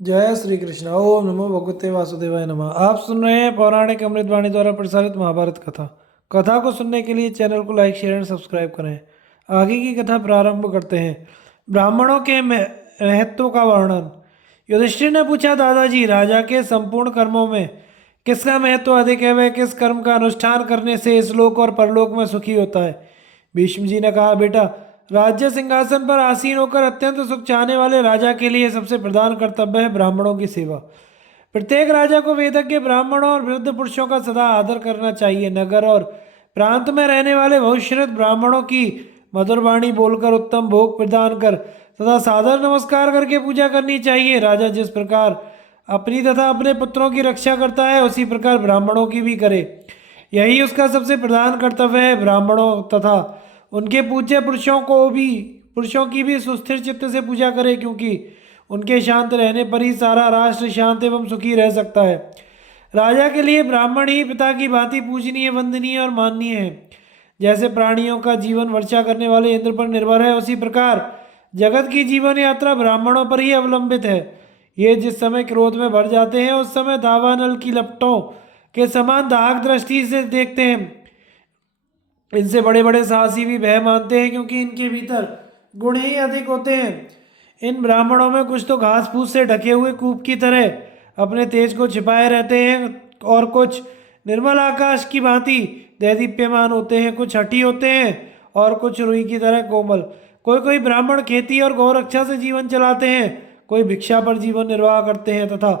जय श्री कृष्ण। ओम नमो भगवते वासुदेवाय नमः। आप सुन रहे हैं पौराणिक अमृतवाणी द्वारा प्रसारित महाभारत कथा। कथा को सुनने के लिए चैनल को लाइक शेयर एंड सब्सक्राइब करें। आगे की कथा प्रारंभ करते हैं। ब्राह्मणों के महत्व का वर्णन। युधिष्ठिर ने पूछा, दादाजी, राजा के संपूर्ण कर्मों में किसका महत्व अधिक है? वह किस कर्म का अनुष्ठान करने से इस लोक और परलोक में सुखी होता है? भीष्म जी ने कहा, बेटा, राज्य सिंहासन पर आसीन होकर अत्यंत सुख चाहने वाले राजा के लिए सबसे प्रधान कर्तव्य है ब्राह्मणों की सेवा। प्रत्येक राजा को वेदज्ञ ब्राह्मणों और वृद्ध पुरुषों का सदा आदर करना चाहिए। नगर और प्रांत में रहने वाले बहुश्रुत ब्राह्मणों की मधुर वाणी बोलकर उत्तम भोग प्रदान कर तथा सादर नमस्कार करके पूजा करनी चाहिए। राजा जिस प्रकार अपनी तथा अपने पुत्रों की रक्षा करता है, उसी प्रकार ब्राह्मणों की भी करे। यही उसका सबसे प्रधान कर्तव्य है। ब्राह्मणों तथा उनके पूज्य पुरुषों की भी सुस्थिर चित्त से पूजा करे, क्योंकि उनके शांत रहने पर ही सारा राष्ट्र शांत एवं सुखी रह सकता है। राजा के लिए ब्राह्मण ही पिता की भांति पूजनीय, वंदनीय और माननीय है। जैसे प्राणियों का जीवन वर्षा करने वाले इंद्र पर निर्भर है, उसी प्रकार जगत की जीवन यात्रा ब्राह्मणों पर ही अवलंबित है। ये जिस समय क्रोध में भर जाते हैं, उस समय दावानल की लपटों के समान दाहक दृष्टि से देखते हैं। इनसे बड़े बड़े साहसी भी भय मानते हैं, क्योंकि इनके भीतर गुण ही अधिक होते हैं। इन ब्राह्मणों में कुछ तो घास फूस से ढके हुए कूप की तरह अपने तेज को छिपाए रहते हैं, और कुछ निर्मल आकाश की भांति दैदीप्यमान होते हैं। कुछ हठी होते हैं और कुछ रुई की तरह कोमल। कोई कोई ब्राह्मण खेती और गौरक्षा से जीवन चलाते हैं, कोई भिक्षा पर जीवन निर्वाह करते हैं, तथा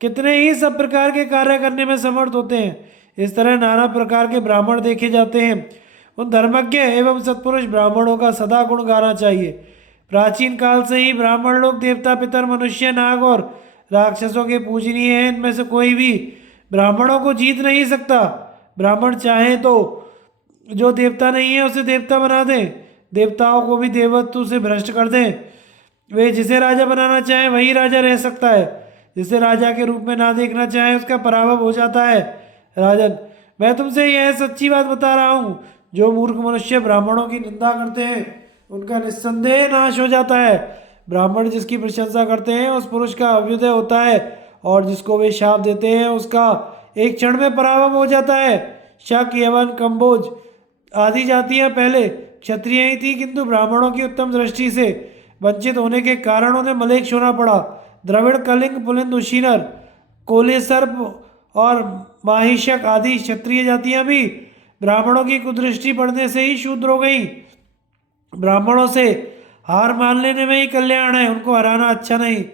कितने ही सब प्रकार के कार्य करने में समर्थ होते हैं। इस तरह नाना प्रकार के ब्राह्मण देखे जाते हैं। उन धर्मज्ञ एवं सत्पुरुष ब्राह्मणों का सदा गुण गाना चाहिए। प्राचीन काल से ही ब्राह्मण लोग देवता, पितर, मनुष्य, नाग और राक्षसों के पूजनीय हैं। इनमें से कोई भी ब्राह्मणों को जीत नहीं सकता। ब्राह्मण चाहे तो जो देवता नहीं है उसे देवता बना दें, देवताओं को भी देवत्व से भ्रष्ट कर दें। वे जिसे राजा बनाना चाहे वही राजा रह सकता है। जिसे राजा के रूप में ना देखना चाहे उसका पराभव हो जाता है। राजन, मैं तुमसे यह सच्ची बात बता रहा हूँ। जो मूर्ख मनुष्य ब्राह्मणों की निंदा करते हैं, उनका निस्संदेह नाश हो जाता है। ब्राह्मण जिसकी प्रशंसा करते हैं, उस पुरुष का अभ्युदय होता है, और जिसको वे शाप देते हैं, उसका एक क्षण में पराभव हो जाता है। शक, यवन, कंबोज आदि जातियां पहले क्षत्रिय ही थी, किंतु ब्राह्मणों की उत्तम दृष्टि से वंचित होने के कारण उन्हें मलेच्छ होना पड़ा। द्रविड़, कलिंग, पुलिंद, उशीनर, कोले, सर्प और माहिषक आदि क्षत्रिय जातियां भी ब्राह्मणों की कुदृष्टि पड़ने से ही शूद्र हो गई। ब्राह्मणों से हार मान लेने में ही कल्याण है, उनको हराना अच्छा नहीं।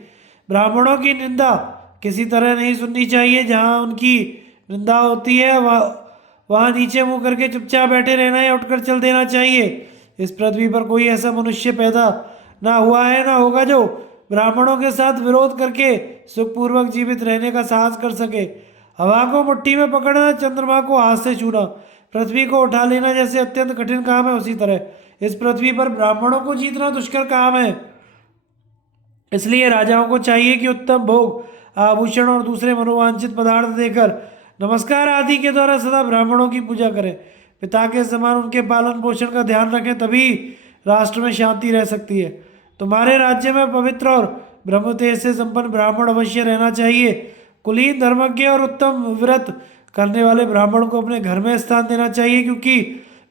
ब्राह्मणों की निंदा किसी तरह नहीं सुननी चाहिए। जहाँ उनकी निंदा होती है वहाँ नीचे मुंह करके चुपचाप बैठे रहना या उठकर चल देना चाहिए। इस पृथ्वी पर कोई ऐसा मनुष्य पैदा ना हुआ है, ना होगा, जो ब्राह्मणों के साथ विरोध करके सुखपूर्वक जीवित रहने का साहस कर सके। हवा को मुट्ठी में पकड़ना, चंद्रमा को हाथ से छूना, पृथ्वी को उठा लेना जैसे अत्यंत कठिन काम है, उसी तरह इस पृथ्वी पर ब्राह्मणों को जीतना दुष्कर काम है। इसलिए राजाओं को चाहिए कि उत्तम भोग, आभूषण और दूसरे मनोवांछित पदार्थ देकर नमस्कार आदि के द्वारा सदा ब्राह्मणों की पूजा करें। पिता के समान उनके पालन पोषण का ध्यान रखें, तभी राष्ट्र में शांति रह सकती है। तुम्हारे राज्य में पवित्र और ब्रह्मतेज से संपन्न ब्राह्मण अवश्य रहना चाहिए। कुलीन, धर्मज्ञ और उत्तम व्रत करने वाले ब्राह्मण को अपने घर में स्थान देना चाहिए, क्योंकि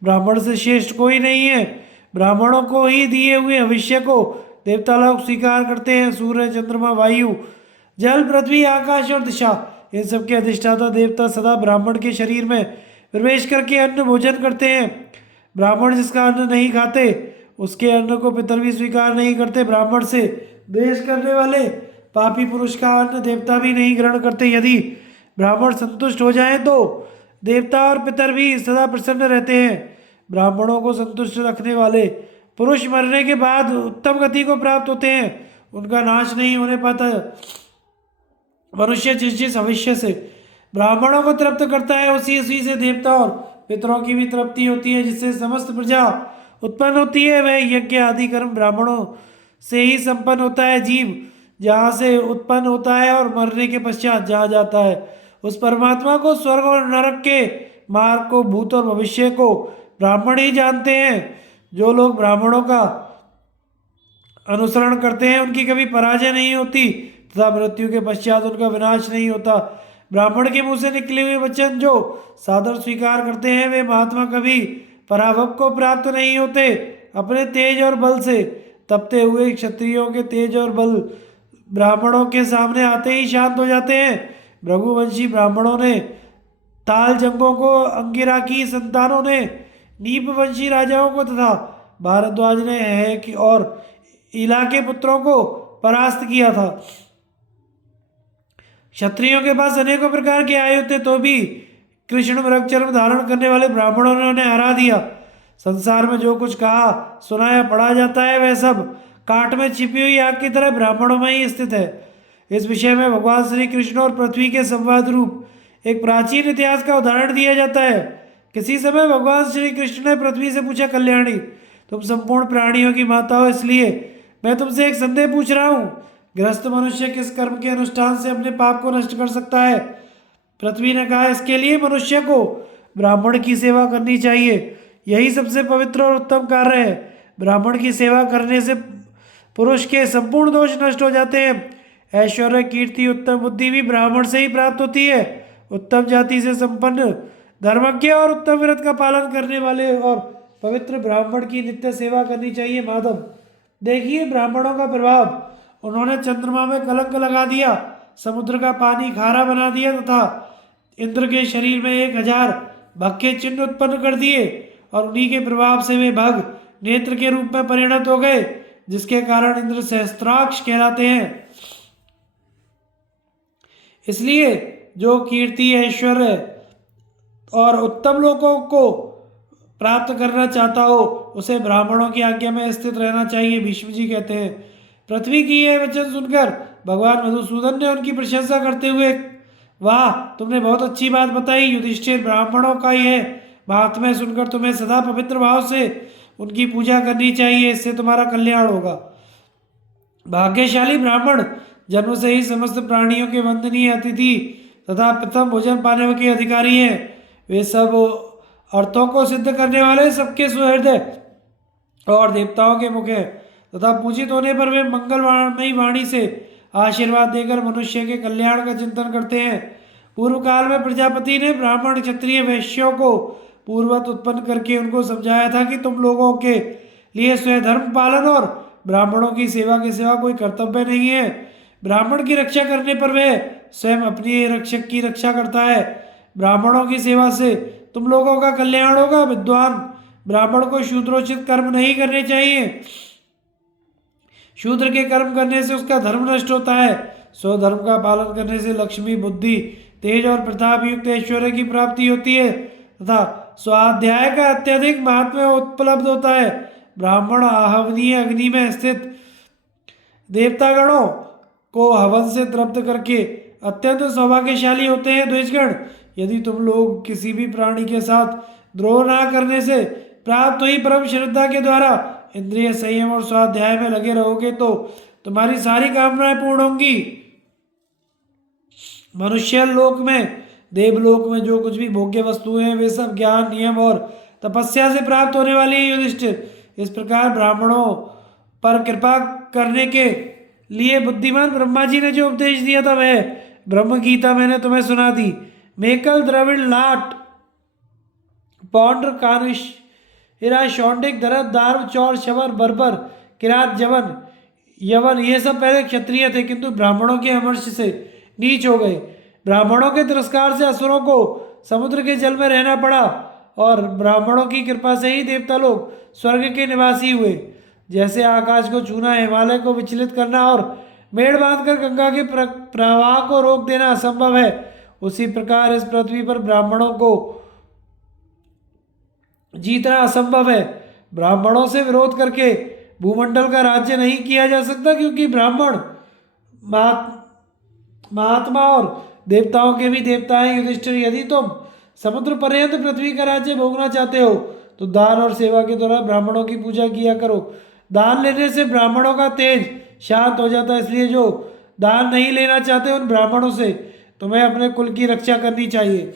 ब्राह्मण से श्रेष्ठ कोई नहीं है। ब्राह्मणों को ही दिए हुए भविष्य को देवता लोग स्वीकार करते हैं। सूर्य, चंद्रमा, वायु, जल, पृथ्वी, आकाश और दिशा, इन सबके अधिष्ठाता देवता सदा ब्राह्मण के शरीर में प्रवेश करके अन्न भोजन करते हैं। ब्राह्मण जिसका अन्न नहीं खाते, उसके अन्न को पितर भी स्वीकार नहीं करते। ब्राह्मण से द्वेष करने वाले पापी पुरुष का अन्न देवता भी नहीं ग्रहण करते। यदि ब्राह्मण संतुष्ट हो जाएं तो देवता और पितर भी सदा प्रसन्न रहते हैं। ब्राह्मणों को संतुष्ट रखने वाले पुरुष मरने के बाद उत्तम गति को प्राप्त होते हैं, उनका नाश नहीं होने पाता। मनुष्य जिस जिस भविष्य से ब्राह्मणों को तृप्त करता है, उसी उसी से देवता और पितरों की भी तृप्ति होती है, जिससे समस्त प्रजा उत्पन्न होती है। वह यज्ञ आदि कर्म ब्राह्मणों से ही संपन्न होता है। जीव जहाँ से उत्पन्न होता है और मरने के पश्चात जहाँ जाता है, उस परमात्मा को, स्वर्ग और नरक के मार्ग को, भूत और भविष्य को ब्राह्मण ही जानते हैं। जो लोग ब्राह्मणों का अनुसरण करते हैं, उनकी कभी पराजय नहीं होती तथा मृत्यु के पश्चात उनका विनाश नहीं होता। ब्राह्मण के मुंह से निकले हुए वचन जो सादर स्वीकार करते हैं वे महात्मा कभी पराभव को प्राप्त नहीं होते। अपने तेज और बल से तपते हुए क्षत्रियों के तेज और बल ब्राह्मणों के सामने आते ही शांत हो जाते हैं। भृगुवंशी ब्राह्मणों ने ताल जंगों को, अंगिरा की संतानों ने नीपवंशी राजाओं को तथा भारद्वाज ने है कि और इला के पुत्रों को परास्त किया था। क्षत्रियों के पास अनेकों प्रकार के आयुध थे तो भी कृष्ण मृग चर्म धारण करने वाले ब्राह्मणों ने उन्हें हरा दिया। संसार में जो कुछ कहा सुनाया पढ़ा जाता है वह सब काट में छिपी हुई आग की तरह ब्राह्मणों में ही स्थित है। इस विषय में भगवान श्री कृष्ण और पृथ्वी के संवाद रूप एक प्राचीन इतिहास का उदाहरण दिया जाता है। किसी समय भगवान श्री कृष्ण ने पृथ्वी से पूछा, कल्याणी तुम संपूर्ण प्राणियों की माता हो, इसलिए मैं तुमसे एक संदेह पूछ रहा हूँ। गृहस्थ मनुष्य किस कर्म के अनुष्ठान से अपने पाप को नष्ट कर सकता है? पृथ्वी ने कहा, इसके लिए मनुष्य को ब्राह्मण की सेवा करनी चाहिए, यही सबसे पवित्र और उत्तम कार्य है। ब्राह्मण की सेवा करने से पुरुष के संपूर्ण दोष नष्ट हो जाते हैं। ऐश्वर्य, कीर्ति, उत्तम बुद्धि भी ब्राह्मण से ही प्राप्त होती है। उत्तम जाति से संपन्न, धर्मज्ञ और उत्तम व्रत का पालन करने वाले और पवित्र ब्राह्मण की नित्य सेवा करनी चाहिए। माधव, देखिए ब्राह्मणों का प्रभाव। उन्होंने चंद्रमा में कलंक लगा दिया, समुद्र का पानी खारा बना दिया तथा इंद्र के शरीर में 1000 भग के चिन्ह उत्पन्न कर दिए और उन्हीं के प्रभाव से वे भग नेत्र के रूप में परिणत हो गए, जिसके कारण इंद्र सहस्त्राक्ष कहलाते हैं। इसलिए जो कीर्ति, ऐश्वर्य और उत्तम लोगों को प्राप्त करना चाहता हो उसे ब्राह्मणों की आज्ञा में स्थित रहना चाहिए। भीष्म जी कहते हैं। पृथ्वी की यह वचन सुनकर भगवान मधुसूदन ने उनकी प्रशंसा करते हुए, वाह तुमने बहुत अच्छी बात बताई युधिष्ठिर। ब्राह्मणों का यह महात्म्य सुनकर तुम्हें सदा पवित्र भाव से उनकी पूजा करनी चाहिए, इससे तुम्हारा कल्याण होगा। भाग्यशाली ब्राह्मण जन्म से ही समस्त प्राणियों के वंदनीय अतिथि तथा प्रथम भोजन पाने के अधिकारी हैं। वे सब अर्थों को सिद्ध करने वाले, सबके सुहृदय और देवताओं के मुख हैं तथा पूजित होने पर वे मंगलमयी वाणी से आशीर्वाद देकर मनुष्य के कल्याण का चिंतन करते हैं। पूर्व काल में प्रजापति ने ब्राह्मण, क्षत्रिय, वैश्यों को पूर्ववत उत्पन्न करके उनको समझाया था कि तुम लोगों के लिए स्वयं धर्म पालन और ब्राह्मणों की सेवा के सिवा कोई कर्तव्य नहीं है। ब्राह्मण की रक्षा करने पर वह स्वयं अपनी रक्षक की रक्षा करता है। ब्राह्मणों की सेवा से तुम लोगों का कल्याण होगा। विद्वान ब्राह्मण को शूद्रोचित कर्म नहीं करने चाहिए। शूद्र के कर्म करने से उसका धर्म नष्ट होता है। स्वधर्म का पालन करने से लक्ष्मी, बुद्धि, तेज और प्रताप युक्त ऐश्वर्य की प्राप्ति होती है तथा स्वाध्याय का अत्यधिक महात्म्य उपलब्ध होता है। ब्राह्मण आहवनीय अग्नि में स्थित देवतागणों को हवन से तृप्त करके अत्यंत सौभाग्यशाली होते हैं। द्विजगण, यदि तुम लोग किसी भी प्राणी के साथ द्रोह ना करने से प्राप्त हुई परम श्रद्धा के द्वारा इंद्रिय संयम और स्वाध्याय में लगे रहोगे तो तुम्हारी सारी कामनाएं पूर्ण होंगी। मनुष्य लोक में, देवलोक में जो कुछ भी भोग्य वस्तुएं हैं वे सब ज्ञान, नियम और तपस्या से प्राप्त होने वाली है। युधिष्ठिर, इस प्रकार ब्राह्मणों पर कृपा करने के लिए बुद्धिमान ब्रह्मा जी ने जो उपदेश दिया था वह ब्रह्म गीता मैंने तुम्हें सुना दी। मेकल, द्रविड़, लाट, पौंड्र, कानिश, हिरा, शौंडिक, दरद, दार्व, चौर, शवर, बर्बर, किरात, जवन, यवन ये सब पहले क्षत्रिय थे किंतु ब्राह्मणों के अमर्ष से नीच हो गए। ब्राह्मणों के तिरस्कार से असुरों को समुद्र के जल में रहना पड़ा और ब्राह्मणों की कृपा से ही देवता लोग स्वर्ग के निवासी हुए। जैसे आकाश को छूना, हिमालय को विचलित करना और मेड़ बांधकर गंगा के प्रवाह को रोक देना असंभव है, उसी प्रकार इस पृथ्वी पर ब्राह्मणों को जीतना असंभव है। ब्राह्मणों से विरोध करके भूमंडल का राज्य नहीं किया जा सकता, क्योंकि ब्राह्मण महात्मा और देवताओं के भी देवता हैं। युधिष्ठिर, यदि तुम समुद्र पर्यंत पृथ्वी का राज्य भोगना चाहते हो तो दान और सेवा के द्वारा ब्राह्मणों की पूजा किया करो। दान लेने से ब्राह्मणों का तेज शांत हो जाता है, इसलिए जो दान नहीं लेना चाहते उन ब्राह्मणों से तुम्हें अपने कुल की रक्षा करनी चाहिए।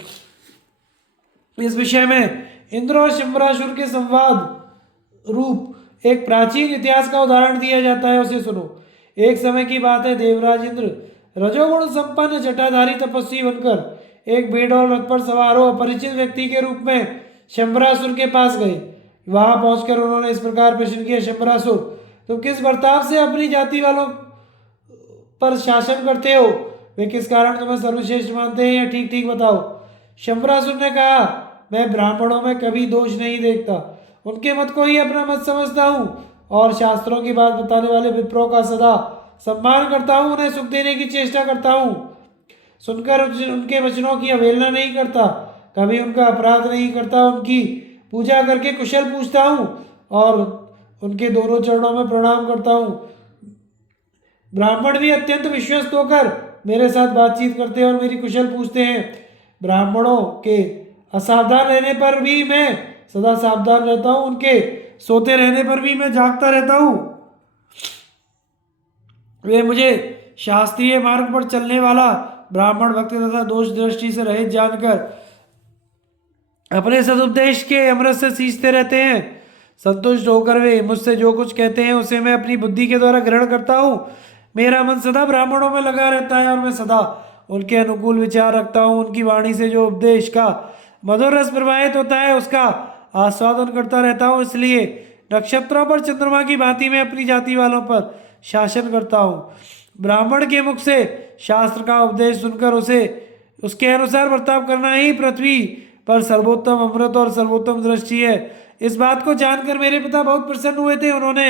इस विषय में इंद्र और शंबरासुर के संवाद रूप एक प्राचीन इतिहास का उदाहरण दिया जाता है, उसे सुनो। एक समय की बात है, देवराज इंद्र रजोगुण संपन्न जटाधारी तपस्वी बनकर एक बेडौल रथ पर सवार हो अपरिचित व्यक्ति के रूप में शंबरासुर के पास गए। वहां पहुंचकर उन्होंने इस प्रकार प्रश्न किया, शंबरासुर, तुम किस बर्ताव से अपनी जाति वालों पर शासन करते हो? वे किस कारण तुम्हें सर्वश्रेष्ठ मानते हैं, या ठीक ठीक बताओ। शंबरासुर ने कहा, मैं ब्राह्मणों में कभी दोष नहीं देखता, उनके मत को ही अपना मत समझता हूँ और शास्त्रों की बात बताने वाले विप्रों का सदा सम्मान करता हूँ, उन्हें सुख देने की चेष्टा करता हूँ, सुनकर उनके वचनों की अवहेलना नहीं करता, कभी उनका अपराध नहीं करता, उनकी पूजा करके कुशल पूछता हूँ और उनके दोनों चरणों में प्रणाम करता हूँ। ब्राह्मण भी अत्यंत विश्वस्त होकर मेरे साथ बातचीत करते हैं और मेरी कुशल पूछते हैं। ब्राह्मणों के असावधान रहने पर भी मैं सदा सावधान रहता हूँ, उनके सोते रहने पर भी मैं जागता रहता हूँ। वे मुझे शास्त्रीय मार्ग पर चलने वाला ब्राह्मण भक्त तथा दोष दृष्टि से रहित जानकर अपने सदुपदेश के अमृत से सींचते रहते हैं। संतुष्ट होकर वे मुझसे जो कुछ कहते हैं उसे मैं अपनी बुद्धि के द्वारा ग्रहण करता हूँ। मेरा मन सदा ब्राह्मणों में लगा रहता है और मैं सदा उनके अनुकूल विचार रखता हूँ। उनकी वाणी से जो उपदेश का मधुर रस प्रवाहित होता है उसका आस्वादन करता रहता हूँ। इसलिए नक्षत्रों पर चंद्रमा की भांति मैं अपनी जाति वालों पर शासन करता हूँ। ब्राह्मण के मुख से शास्त्र का उपदेश सुनकर उसे उसके अनुसार बर्ताव करना ही पृथ्वी पर सर्वोत्तम अमृत और सर्वोत्तम दृष्टि है। इस बात को जानकर मेरे पिता बहुत प्रसन्न हुए थे। उन्होंने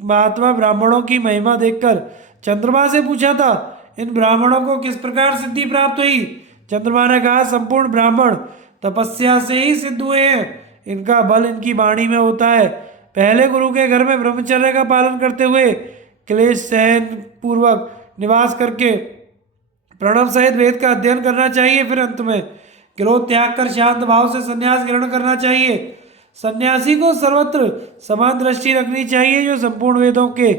महात्मा ब्राह्मणों की महिमा देखकर चंद्रमा से पूछा था, इन ब्राह्मणों को किस प्रकार सिद्धि प्राप्त हुई? चंद्रमा ने कहा, संपूर्ण ब्राह्मण तपस्या से ही सिद्ध हुए हैं। इनका बल इनकी वाणी में होता है। पहले गुरु के घर में ब्रह्मचर्य का पालन करते हुए क्लेश सहन पूर्वक निवास करके प्रणव सहित वेद का अध्ययन करना चाहिए। फिर अंत में क्रोध त्याग कर शांत भाव से संन्यास ग्रहण करना चाहिए। सन्यासी को सर्वत्र समान दृष्टि रखनी चाहिए। जो संपूर्ण वेदों के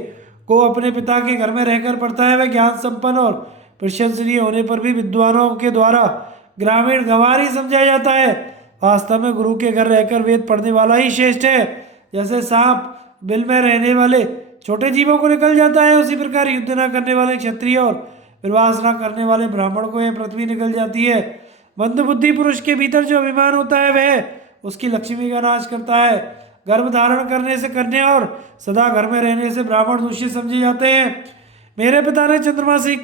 को अपने पिता के घर में रहकर पढ़ता है वह ज्ञान संपन्न और प्रशंसनीय होने पर भी विद्वानों के द्वारा ग्रामीण गंवार ही समझा जाता है। वास्तव में गुरु के घर रहकर वेद पढ़ने वाला ही श्रेष्ठ है। जैसे सांप बिल में रहने वाले छोटे जीवों को निकल जाता है, उसी प्रकार युद्ध न करने वाले क्षत्रिय और प्रवास न करने वाले ब्राह्मण को यह पृथ्वी निकल जाती है। मंदबुद्धि पुरुष के भीतर जो अभिमान होता है वह उसकी लक्ष्मी का नाश करता है। गर्भ धारण करने से कन्या और सदा घर में रहने से ब्राह्मण दूषित समझे जाते हैं। मेरे पिता ने चंद्रमा से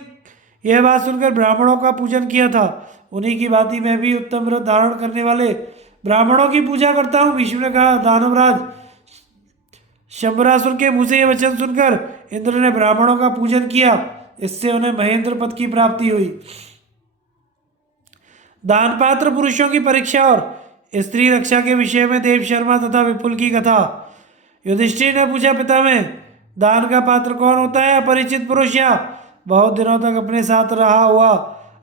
यह बात सुनकर ब्राह्मणों का पूजन किया था। उन्हीं की भांति मैं भी उत्तम व्रत धारण करने वाले ब्राह्मणों की पूजा करता हूँ। विष्णु ने कहा, दानवराज शंबरासुर के मुंह से यह वचन सुनकर इंद्र ने ब्राह्मणों का पूजन किया। इससे उन्हें महेंद्र पद की प्राप्ति हुई। दान पात्र पुरुषों की परीक्षा और स्त्री रक्षा के विषय में देव शर्मा तथा विपुल की कथा। युधिष्ठिर ने पूछा, पिता में दान का पात्र कौन होता है? अपरिचित पुरुष या बहुत दिनों तक अपने साथ रहा हुआ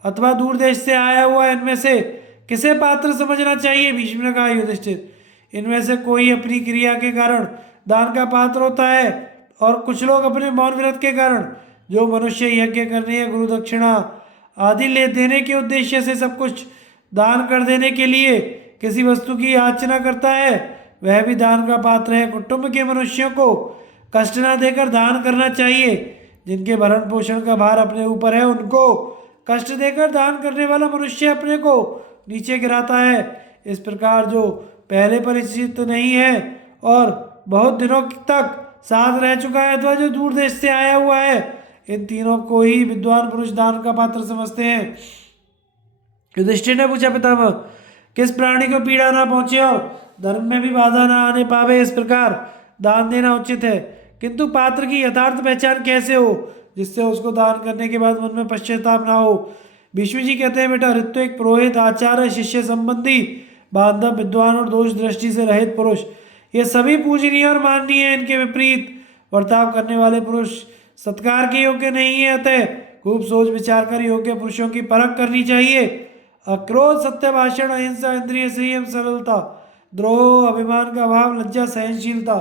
अथवा दूर देश से आया हुआ? इनमें से किसे पात्र समझना चाहिए? भीष्म ने कहा, युधिष्ठिर, इनमें से कोई अपनी क्रिया के कारण दान का पात्र होता है और कुछ लोग अपने मौन व्रत के कारण। जो मनुष्य यज्ञ करने या गुरु दक्षिणा आदि ले देने के उद्देश्य से सब कुछ दान कर देने के लिए किसी वस्तु की याचना करता है वह भी दान का पात्र है। कुटुंब के मनुष्यों को कष्ट न देकर दान करना चाहिए। जिनके भरण पोषण का भार अपने ऊपर है उनको कष्ट देकर दान करने वाला मनुष्य अपने को नीचे गिराता है। इस प्रकार जो पहले परिचित नहीं है और बहुत दिनों तक साथ रह चुका है अथवा जो दूर देश से आया हुआ है, इन तीनों को ही विद्वान पुरुष दान का पात्र समझते हैं। युधिष्ठिर ने पूछा, पितामह, किस प्राणी को पीड़ा ना पहुंचे और धर्म में भी बाधा ना आने पावे, इस प्रकार दान देना उचित है। किंतु पात्र की यथार्थ पहचान कैसे हो जिससे उसको दान करने के बाद मन में पश्चाताप ना हो? भीष्म जी कहते हैं, बेटा, ऋतु एक पुरोहित, आचार्य, शिष्य संबंधी, बांधव, विद्वान और दोष दृष्टि से रहित पुरुष, ये सभी पूजनीय और माननीय है। इनके विपरीत बर्ताव करने वाले पुरुष सत्कार के योग्य नहीं है। अतः खूब सोच विचार कर योग्य पुरुषों की परख करनी चाहिए। अक्रोध, सत्य भाषण, अहिंसा, इंद्रिय संयम, सरलता, द्रोह, अभिमान का अभाव, लज्जा, सहनशीलता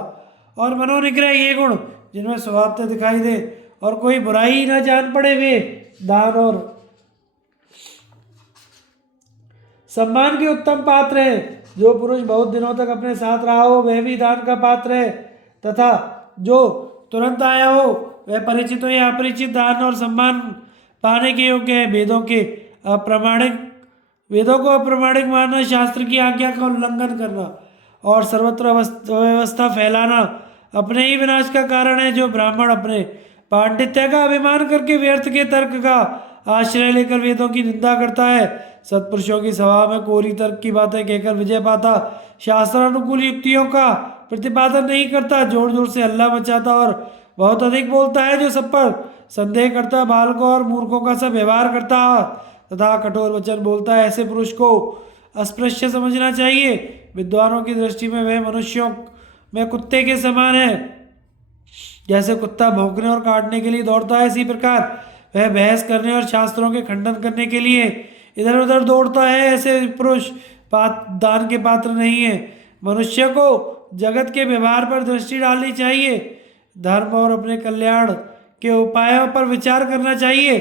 और मनोनिग्रह, ये गुण जिनमें स्वभावतः दिखाई दे और कोई बुराई न जान पड़े, वे दान और सम्मान के उत्तम पात्र है। जो पुरुष बहुत दिनों तक अपने साथ रहा हो वह भी दान का पात्र है तथा जो तुरंत आया हो वह परिचित हो या अपरिचित दान और सम्मान पाने के योग्य है। वेदों को अप्रामाणिक मानना, शास्त्र की आज्ञा का उल्लंघन करना और सर्वत्र अव्यवस्था फैलाना अपने ही विनाश का कारण है। जो ब्राह्मण अपने पांडित्य का अभिमान करके व्यर्थ के तर्क का आश्रय लेकर वेदों की निंदा करता है, सत्पुरुषों की सभा में कोरी तर्क की बातें कहकर विजय पाता, शास्त्रानुकूल युक्तियों का प्रतिपादन नहीं करता, जोर जोर से हल्ला मचाता और बहुत अधिक बोलता है, जो सब पर संदेह करता, बालकों और मूर्खों का सब व्यवहार करता तथा कठोर वचन बोलता है, ऐसे पुरुष को अस्पृश्य समझना चाहिए। विद्वानों की दृष्टि में वह मनुष्यों में कुत्ते के समान है। जैसे कुत्ता भौंकने और काटने के लिए दौड़ता है, इसी प्रकार वह बहस करने और शास्त्रों के खंडन करने के लिए इधर उधर दौड़ता है। ऐसे पुरुष दान के पात्र नहीं है। मनुष्य को जगत के व्यवहार पर दृष्टि डालनी चाहिए, धर्म और अपने कल्याण के उपायों पर विचार करना चाहिए।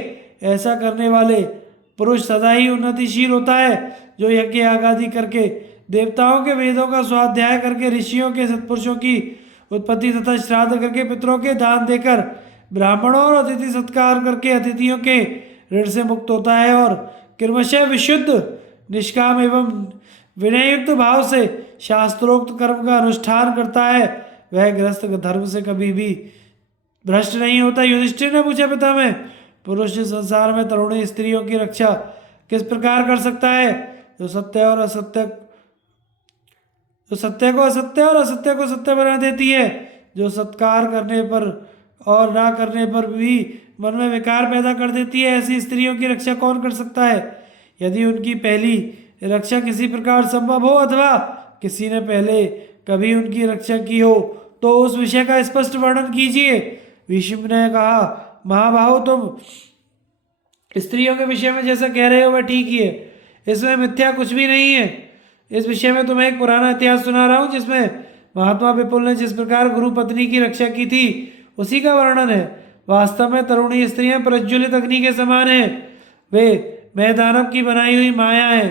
ऐसा करने वाले पुरुष सदा ही उन्नतिशील होता है। जो यज्ञ आदि करके, देवताओं के वेदों का स्वाध्याय करके, ऋषियों के सत्पुरुषों की उत्पत्ति तथा श्राद्ध करके, पितरों के दान देकर, ब्राह्मणों और अतिथि सत्कार करके अतिथियों के ऋण से मुक्त होता है और क्रमशः विशुद्ध, निष्काम एवं विनययुक्त भाव से शास्त्रोक्त कर्म का अनुष्ठान करता है, वह गृहस्थ धर्म से कभी भी भ्रष्ट नहीं होता। युधिष्ठिर ने पूछा, पिता में पुरुष संसार में तरुणी स्त्रियों की रक्षा किस प्रकार कर सकता है? जो सत्य को असत्य और असत्य को सत्य बना देती है, जो सत्कार करने पर और ना करने पर भी मन में विकार पैदा कर देती है, ऐसी स्त्रियों की रक्षा कौन कर सकता है? यदि उनकी पहली रक्षा किसी प्रकार संभव हो अथवा किसी ने पहले कभी उनकी रक्षा की हो तो उस विषय का स्पष्ट वर्णन कीजिए। भीष्म ने कहा, महाबाहु, तुम स्त्रियों के विषय में जैसा कह रहे हो वह ठीक ही है, इसमें मिथ्या कुछ भी नहीं है। इस विषय में तुम्हें एक पुराना इतिहास सुना रहा हूँ, जिसमें महात्मा विपुल ने जिस प्रकार गुरु पत्नी की रक्षा की थी उसी का वर्णन है। वास्तव में तरुणी स्त्रियां प्रज्वलित अग्नि के समान है। वे मैदानव की बनाई हुई माया है।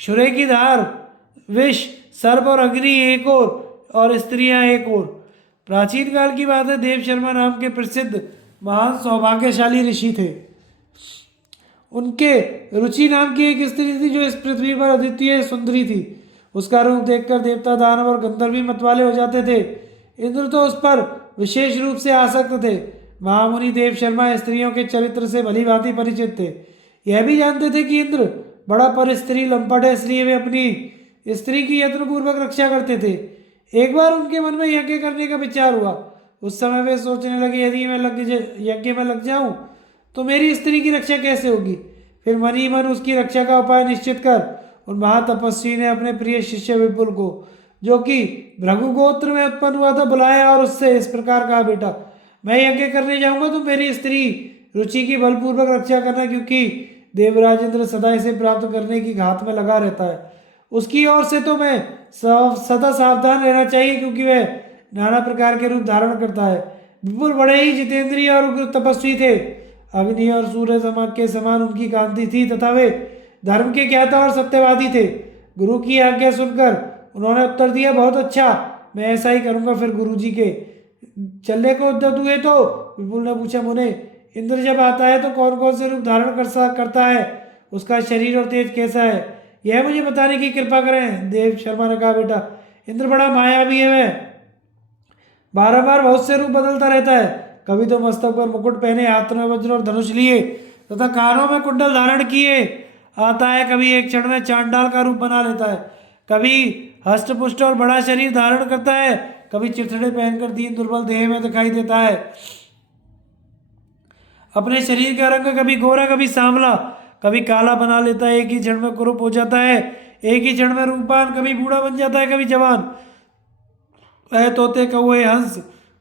क्षुरे की धार, विष, सर्प और अग्नि एक और स्त्रियां एक और। प्राचीन काल की बात है, देव शर्मा नाम के प्रसिद्ध महान सौभाग्यशाली ऋषि थे। उनके रुचि नाम की एक स्त्री थी जो इस पृथ्वी पर अद्वितीय सुंदरी थी। उसका रूप देखकर देवता, दानव और गंधर्व भी मतवाले हो जाते थे। इंद्र तो उस पर विशेष रूप से आसक्त थे। महामुनि देव शर्मा स्त्रियों के चरित्र से भली भांति परिचित थे। यह भी जानते थे कि इंद्र बड़ा पर स्त्री लंपट है, इसलिए वे अपनी स्त्री की यत्नपूर्वक रक्षा करते थे। एक बार उनके मन में यज्ञ करने का विचार हुआ। उस समय वे सोचने लगे, यदि मैं यज्ञ में लग जाऊं तो मेरी स्त्री की रक्षा कैसे होगी। फिर मन ही मन उसकी रक्षा का उपाय निश्चित कर उन महातपस्वी ने अपने प्रिय शिष्य विपुल को, जो कि भृगु गोत्र में उत्पन्न हुआ था, बुलाया और उससे इस प्रकार कहा, बेटा, मैं यज्ञ करने जाऊंगा तो मेरी स्त्री रुचि की बलपूर्वक रक्षा करना, क्योंकि देवराज इंद्र सदा इसे प्राप्त करने की घात में लगा रहता है। उसकी ओर से तो मैं सदा सावधान रहना चाहिए, क्योंकि वह नाना प्रकार के रूप धारण करता है। विपुल बड़े ही जितेंद्रिय और उग्र तपस्वी थे। अग्नि और सूर्य के समान उनकी कांति थी तथा वे धर्म के ज्ञाता और सत्यवादी थे। गुरु की आज्ञा सुनकर उन्होंने उत्तर दिया, बहुत अच्छा, मैं ऐसा ही करूंगा। फिर गुरु जी के चलने को उद्यत हुए तो विपुल ने पूछा, मुने, इंद्र जब आता है तो कौन कौन से रूप धारण करता है? उसका शरीर और तेज कैसा है, यह मुझे बताने की कृपा करें। देव शर्मा ने कहा, बेटा, इंद्र बड़ा मायावी है। वह बारंबार बहुत से रूप बदलता रहता है। कभी तो मस्तक पर मुकुट पहने, हाथ में वज्र और धनुष लिए तथा कानों में कुंडल धारण किए आता है। कभी एक क्षण में चांडाल का रूप बना लेता है, कभी हष्टपुष्ट और बड़ा शरीर धारण करता है, कभी चिथड़े पहनकर दीन दुर्बल देह में दिखाई देता है। अपने शरीर का रंग कभी गोरा कभी सांवला कभी काला बना लेता है। एक ही क्षण में कुरूप हो जाता है, एक ही क्षण में रूपवान, कभी बूढ़ा बन जाता है कभी जवान। वह तोते, कौवे, हंस,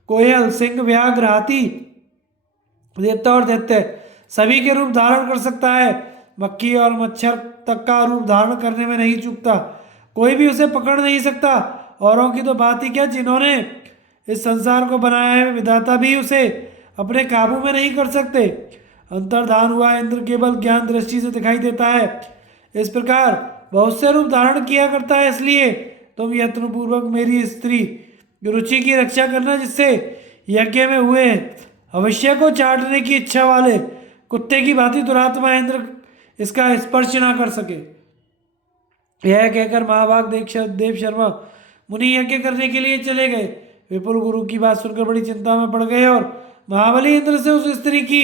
कोयल, सिंह, व्याघ्र, हाथी, देवता और दैत्य सभी के रूप धारण कर सकता है। मक्खी और मच्छर तक का रूप धारण करने में नहीं चूकता। कोई भी उसे पकड़ नहीं सकता। औरों की तो बात ही क्या, जिन्होंने इस संसार को बनाया है, विधाता भी उसे अपने काबू में नहीं कर सकते। अंतर्धान हुआ इंद्र केवल ज्ञान दृष्टि से दिखाई देता है। इस प्रकार बहुत से रूप धारण किया करता है। इसलिए तुम यत्नपूर्वक मेरी स्त्री रुचि की रक्षा करना, जिससे यज्ञ में हुए अवश्य को चाटने की इच्छा वाले कुत्ते की भांति दुरात्मा इंद्र इसका स्पर्श ना कर सके। यह कहकर महाभाग देव शर्मा मुनि यज्ञ करने के लिए चले गए। विपुल गुरु की बात सुनकर बड़ी चिंता में पड़ गए और महाबली इंद्र से उस स्त्री की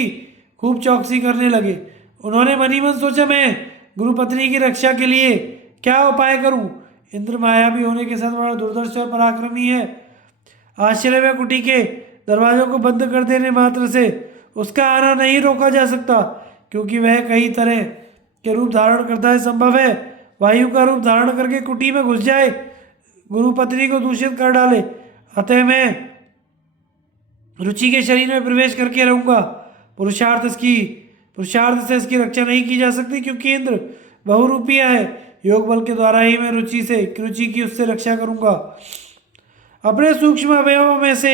खूब चौकसी करने लगे। उन्होंने मनी मन सोचा, मैं गुरु पत्नी की रक्षा के लिए क्या उपाय करूं। इंद्र मायावी होने के साथ बड़ा दुर्धर्ष और पराक्रमी है। आश्चर्य में कुटी के दरवाजों को बंद कर देने मात्र से उसका आना नहीं रोका जा सकता, क्योंकि वह कई तरह के रूप धारण करता है। संभव है वायु का रूप धारण करके कुटी में घुस जाए, गुरु पत्नी को दूषित कर डाले। अतः मैं रुचि के शरीर में प्रवेश करके रहूंगा। पुरुषार्थ से इसकी रक्षा नहीं की जा सकती, क्योंकि इंद्र बहुरूपिया है। योग बल के द्वारा ही मैं रुचि की उससे रक्षा करूंगा। अपने सूक्ष्म अवयवों में से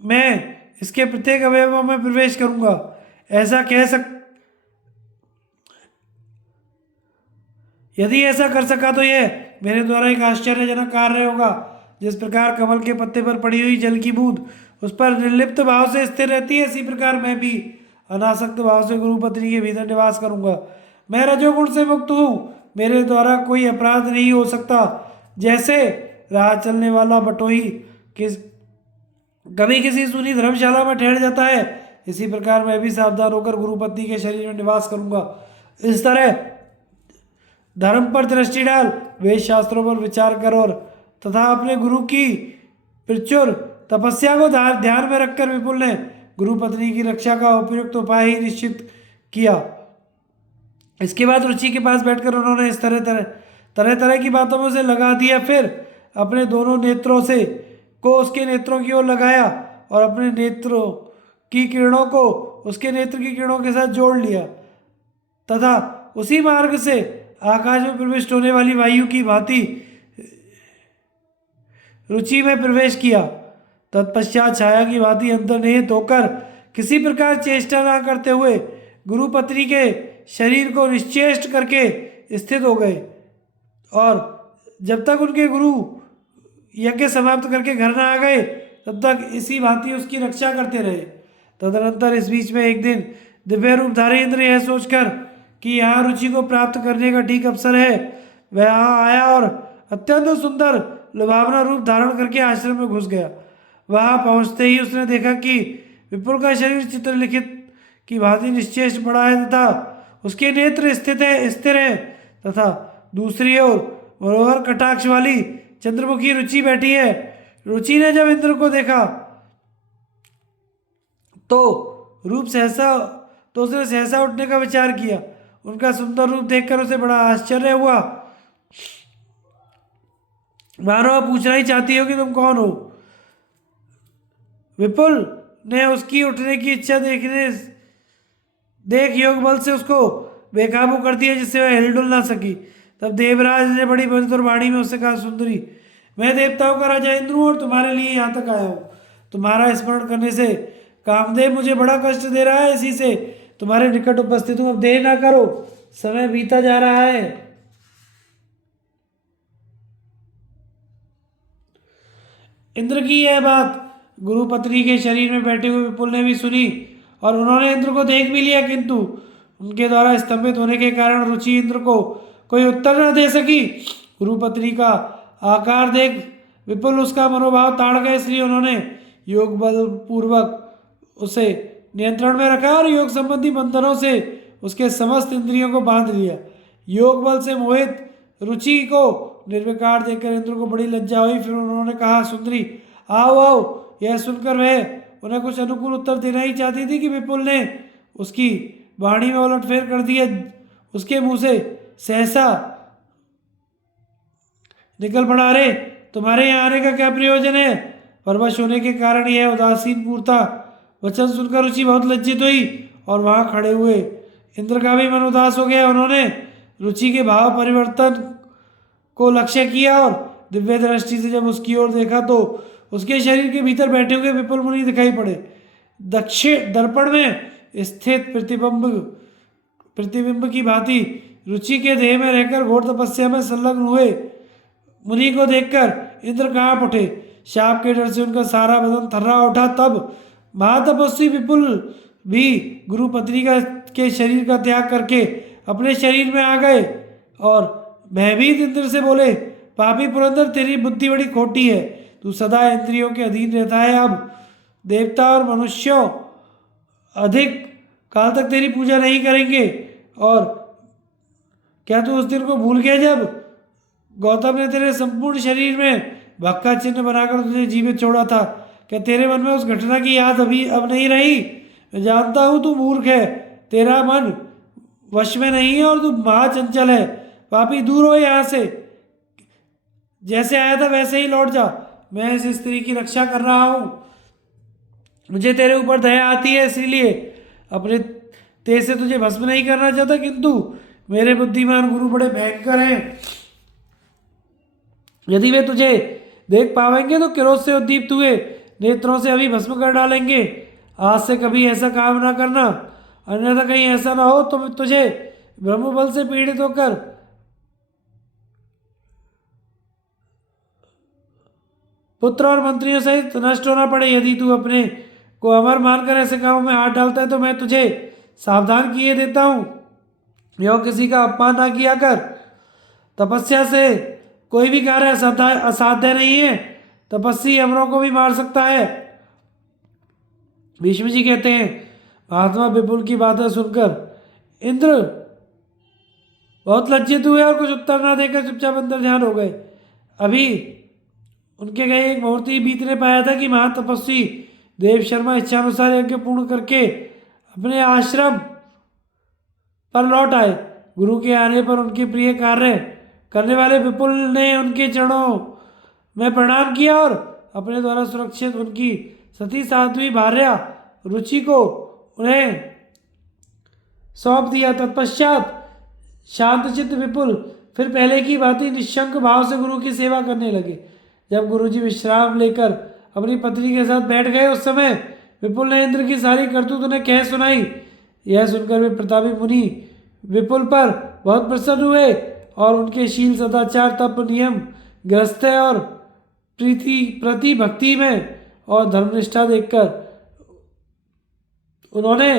मैं इसके प्रत्येक अवयवों में प्रवेश करूंगा। यदि ऐसा कर सका तो यह मेरे द्वारा एक आश्चर्यजनक कार्य होगा। जिस प्रकार कमल के पत्ते पर पड़ी हुई जल की बूंद उस पर निर्लिप्त भाव से स्थिर रहती है, इसी प्रकार मैं भी अनासक्त भाव से गुरु पत्नी के भीतर निवास करूंगा। मैं रजोगुण से मुक्त हूँ, मेरे द्वारा कोई अपराध नहीं हो सकता। जैसे राह चलने वाला बटोही कभी किसी सुनी धर्मशाला में ठहर जाता है, इसी प्रकार मैं भी सावधान होकर गुरु पत्नी के शरीर में निवास करूंगा। इस तरह धर्म पर दृष्टि डाल, वेद शास्त्रों पर विचार कर और तथा अपने गुरु की प्रचुर तपस्या को ध्यान में रखकर विपुल ने गुरु पत्नी की रक्षा का उपयुक्त उपाय ही निश्चित किया। इसके बाद रुचि के पास बैठकर उन्होंने इस तरह की बातों में उसे लगा दिया। फिर अपने दोनों नेत्रों को उसके नेत्रों की ओर लगाया और अपने नेत्रों की किरणों को उसके नेत्र की किरणों के साथ जोड़ लिया तथा उसी मार्ग से आकाश में प्रविष्ट होने वाली वायु की भांति रुचि में प्रवेश किया। तत्पश्चात छाया की भांति अंतर्निहित होकर किसी प्रकार चेष्टा न करते हुए गुरु पत्नी के शरीर को निश्चेष्ट करके स्थित हो गए और जब तक उनके गुरु यज्ञ समाप्त करके घर न आ गए तब तक इसी भांति उसकी रक्षा करते रहे। तदनंतर इस बीच में एक दिन दिव्य रूपधारी इंद्र यह सोचकर कि यहाँ रुचि को प्राप्त करने का ठीक अवसर है, वह यहाँ आया और अत्यंत सुंदर लुभावना रूप धारण करके आश्रम में घुस गया। वहां पहुंचते ही उसने देखा कि विपुल का शरीर चित्रलिखित की भांति निश्चेष्ट पड़ा है तथा उसके नेत्र स्थिर है तथा दूसरी ओर मनोहर कटाक्ष वाली चंद्रमुखी रुचि बैठी है। रुचि ने जब इंद्र को देखा तो उसने सहसा उठने का विचार किया। उनका सुंदर रूप देखकर उसे बड़ा आश्चर्य हुआ, मानो आप पूछना ही चाहती हो कि तुम कौन हो। विपुल ने उसकी उठने की इच्छा देख योग बल से उसको बेकाबू कर दिया, जिससे वह हिलडुल ना सकी। तब देवराज ने बड़ी मधुर वाणी में उससे कहा, सुंदरी, मैं देवताओं का राजा इंद्र हूँ और तुम्हारे लिए यहाँ तक आया हूँ। तुम्हारा स्मरण करने से कामदेव मुझे बड़ा कष्ट दे रहा है, इसी से तुम्हारे निकट उपस्थित हूँ। अब देर ना करो, समय बीता जा रहा है। इंद्र की यह बात गुरु पत्नी के शरीर में बैठे हुए विपुल ने भी सुनी और उन्होंने इंद्र को देख भी लिया, किंतु उनके द्वारा स्तंभित होने के कारण रुचि इंद्र को कोई उत्तर न दे सकी। गुरु पत्नी का आकार देख विपुल उसका मनोभाव ताड़ गए, इसलिए उन्होंने योग बल पूर्वक उसे नियंत्रण में रखा और योग संबंधी बंधनों से उसके समस्त इंद्रियों को बांध लिया। योग बल से मोहित रुचि को निर्विकार देखकर इंद्र को बड़ी लज्जा हुई। फिर उन्होंने कहा, सुंदरी, आओ आओ। यह सुनकर वह उन्हें कुछ अनुकूल उत्तर देना ही चाहती थी कि विपुल ने उसकी वाणी में उलटफेर कर दिया। उसके मुंह से सहसा निकल पड़ा, अरे तुम्हारे यहाँ आने का क्या प्रयोजन है। परवश होने के कारण यह उदासीन पूर्ता वचन सुनकर रुचि बहुत लज्जित हुई और वहां खड़े हुए इंद्र का भी मन उदास हो गया। उन्होंने रुचि के भाव परिवर्तन को लक्ष्य किया और दिव्य दृष्टि से जब उसकी ओर देखा तो उसके शरीर के भीतर बैठे हुए विपुल मुनि दिखाई पड़े। दक्षिण दर्पण में स्थित प्रतिबिंब की भांति रुचि के देह में रहकर घोर तपस्या में संलग्न हुए मुनि को देखकर इंद्र कांप उठे। शाप के डर से उनका सारा बदन थर्रा उठा। तब महातपस्वी विपुल भी गुरु पत्नी के शरीर का त्याग करके अपने शरीर में आ गए और भयभीत इंद्र से बोले, पापी पुरंदर, तेरी बुद्धि बड़ी खोटी है। तू सदा इंद्रियों के अधीन रहता है। अब देवता और मनुष्यों अधिक काल तक तेरी पूजा नहीं करेंगे। और क्या तू उस दिन को भूल गया जब गौतम ने तेरे संपूर्ण शरीर में भग का चिन्ह बनाकर तुझे जीवित छोड़ा था? क्या तेरे मन में उस घटना की याद अभी अब नहीं रही? मैं जानता हूँ तू मूर्ख है, तेरा मन वश में नहीं है और तू महाचंचल है। पापी, दूर हो यहाँ से। जैसे आया था वैसे ही लौट जा। मैं इस स्त्री की रक्षा कर रहा हूँ। मुझे तेरे ऊपर दया आती है, इसीलिए अपने तेज से तुझे भस्म नहीं करना चाहता, किंतु मेरे बुद्धिमान गुरु बड़े भयंकर हैं। यदि वे तुझे देख पावेंगे तो क्रोध से उद्दीप्त हुए नेत्रों से अभी भस्म कर डालेंगे। आज से कभी ऐसा काम ना करना, अन्यथा कहीं ऐसा ना हो तो तुझे ब्रह्मबल से पीड़ित होकर पुत्र और मंत्रियों सहित नष्ट होना पड़े। यदि तू अपने को अमर मानकर ऐसे कामों में हाथ डालता है तो मैं तुझे सावधान किए देता हूँ। यो किसी का अपमान ना किया कर। तपस्या से कोई भी कार्य असाध्य नहीं है। तपस्वी अमरों को भी मार सकता है। भीष्म जी कहते हैं, महात्मा विपुल की बातें सुनकर इंद्र बहुत लज्जित हुए और कुछ उत्तर ना देकर चुपचाप अंदर ध्यान हो गए। अभी उनके गए एक मुहूर्त ही बीतने पाया था कि महातपस्वी देव शर्मा इच्छानुसार यज्ञ पूर्ण करके अपने आश्रम पर लौट आए। गुरु के आने पर उनके प्रिय कार्य करने वाले विपुल ने उनके चरणों में प्रणाम किया और अपने द्वारा सुरक्षित उनकी सती साध्वी भार्या रुचि को उन्हें सौंप दिया। तत्पश्चात शांतचित्त विपुल फिर पहले की भांति निशंक भाव से गुरु की सेवा करने लगे। जब गुरुजी विश्राम लेकर अपनी पत्नी के साथ बैठ गए उस समय विपुल ने इंद्र की सारी करतूत उन्हें कह सुनाई। यह सुनकर वे प्रतापी मुनि विपुल पर बहुत प्रसन्न हुए और उनके शील, सदाचार, तप, नियम, गृहस्थ्य और प्रति भक्ति में और धर्मनिष्ठा देखकर उन्होंने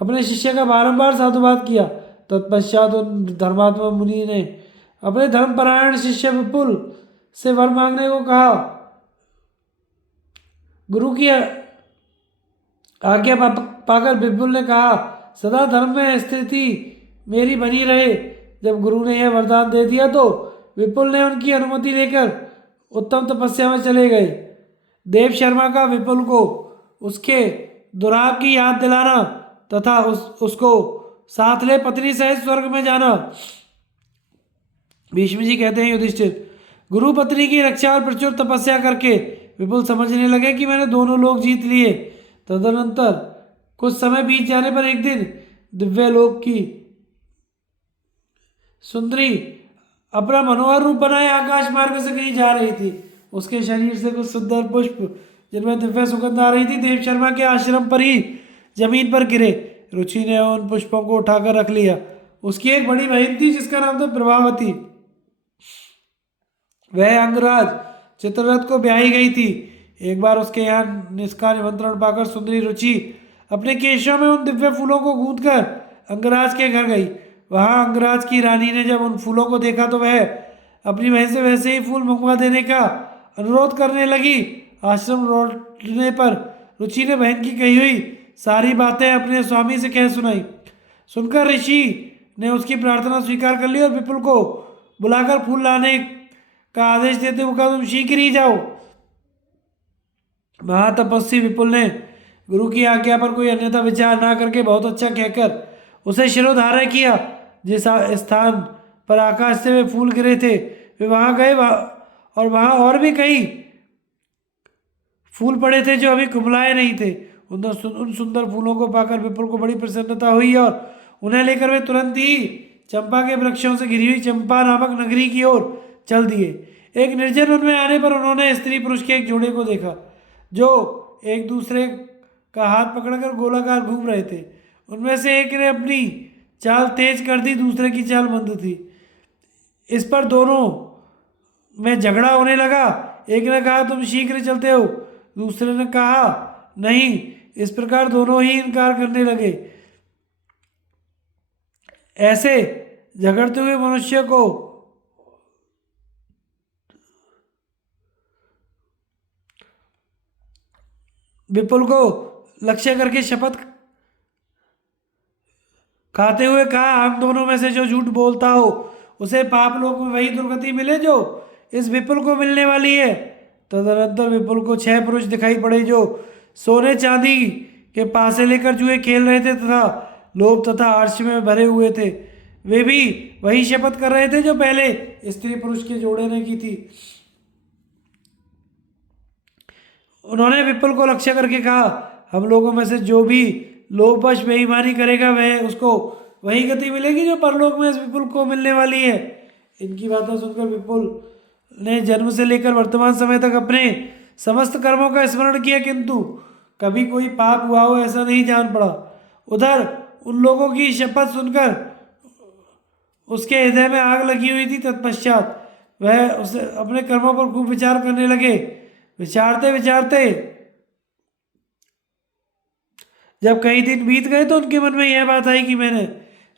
अपने शिष्य का बारंबार साधुवाद किया। तत्पश्चात उन धर्मात्मा मुनि ने अपने धर्मपरायण शिष्य विपुल से वर मांगने को कहा। गुरु की आज्ञा पाकर विपुल ने कहा, सदा धर्म में स्थिति मेरी बनी रहे। जब गुरु ने यह वरदान दे दिया तो विपुल ने उनकी अनुमति लेकर उत्तम तपस्या में चले गए। देव शर्मा का विपुल को उसके दुराग की याद दिलाना तथा उसको साथ ले पत्नी सहित स्वर्ग में जाना। भीष्म जी कहते हैं, युधिष्ठिर, गुरु पत्नी की रक्षा और प्रचुर तपस्या करके विपुल समझने लगे कि मैंने दोनों लोक जीत लिए। तदनंतर कुछ समय बीत जाने पर एक दिन दिव्य लोक की सुंदरी अपना मनोहर रूप बनाए आकाश मार्ग से कहीं जा रही थी। उसके शरीर से कुछ सुंदर पुष्प जिनमें दिव्य सुगंध आ रही थी देव शर्मा के आश्रम पर ही जमीन पर गिरे। रुचि ने उन पुष्पों को उठाकर रख लिया। उसकी एक बड़ी बहन थी जिसका नाम था प्रभावती। वह अंगराज चित्ररथ को ब्याही गई थी। एक बार उसके यहाँ निष्का निमंत्रण पाकर सुंदरी रुचि अपने केशों में उन दिव्य फूलों को गूंथकर अंगराज के घर गई। वहां अंगराज की रानी ने जब उन फूलों को देखा तो वह अपनी बहन से वैसे ही फूल मंगवा देने का अनुरोध करने लगी। आश्रम लौटने पर रुचि ने बहन की कही हुई सारी बातें अपने स्वामी से कह सुनाई। सुनकर ऋषि ने उसकी प्रार्थना स्वीकार कर ली और विपुल को बुलाकर फूल लाने का आदेश देते हुए कहा, तुम शीघ्र ही जाओ। महातपस्वी विपुल ने गुरु की आज्ञा पर कोई अन्यथा विचार ना करके बहुत अच्छा कहकर उसे शिरोधार्य किया। जिस स्थान पर आकाश से वे फूल गिरे थे वे वहां गए और वहां और भी कई फूल पड़े थे जो अभी कुमलाए नहीं थे। उन सुंदर फूलों को पाकर विपुल को बड़ी प्रसन्नता हुई और उन्हें लेकर वे तुरंत ही चंपा के वृक्षों से घिरी हुई चंपा नामक नगरी की ओर चल दिए। एक निर्जन वन में आने पर उन्होंने स्त्री पुरुष के एक जोड़े को देखा जो एक दूसरे का हाथ पकड़कर गोलाकार घूम रहे थे। उनमें से एक ने अपनी चाल तेज कर दी, दूसरे की चाल मंद थी। इस पर दोनों में झगड़ा होने लगा। एक ने कहा तुम शीघ्र चलते हो, दूसरे ने कहा नहीं। इस प्रकार दोनों ही इनकार करने लगे। ऐसे झगड़ते हुए मनुष्य को विपुल को लक्ष्य करके शपथ खाते हुए कहा, हम दोनों में से जो झूठ बोलता हो उसे पाप लोक में वही दुर्गति मिले जो इस विपुल को मिलने वाली है। तदनंतर विपुल को 6 पुरुष दिखाई पड़े जो सोने चांदी के पासे लेकर जुए खेल रहे थे तथा लोभ तथा हर्ष में भरे हुए थे। वे भी वही शपथ कर रहे थे जो पहले स्त्री पुरुष के जोड़े ने की थी। उन्होंने विपुल को लक्ष्य करके कहा, हम लोगों में से जो भी लोभवश बेईमानी करेगा वह उसको वही गति मिलेगी जो परलोक में इस विपुल को मिलने वाली है। इनकी बातें सुनकर विपुल ने जन्म से लेकर वर्तमान समय तक अपने समस्त कर्मों का स्मरण किया, किंतु कभी कोई पाप हुआ हो ऐसा नहीं जान पड़ा। उधर उन लोगों की शपथ सुनकर उसके हृदय में आग लगी हुई थी। तत्पश्चात वह उसे अपने कर्मों पर खूब विचार करने लगे। विचारते विचारते जब कई दिन बीत गए तो उनके मन में यह बात आई कि मैंने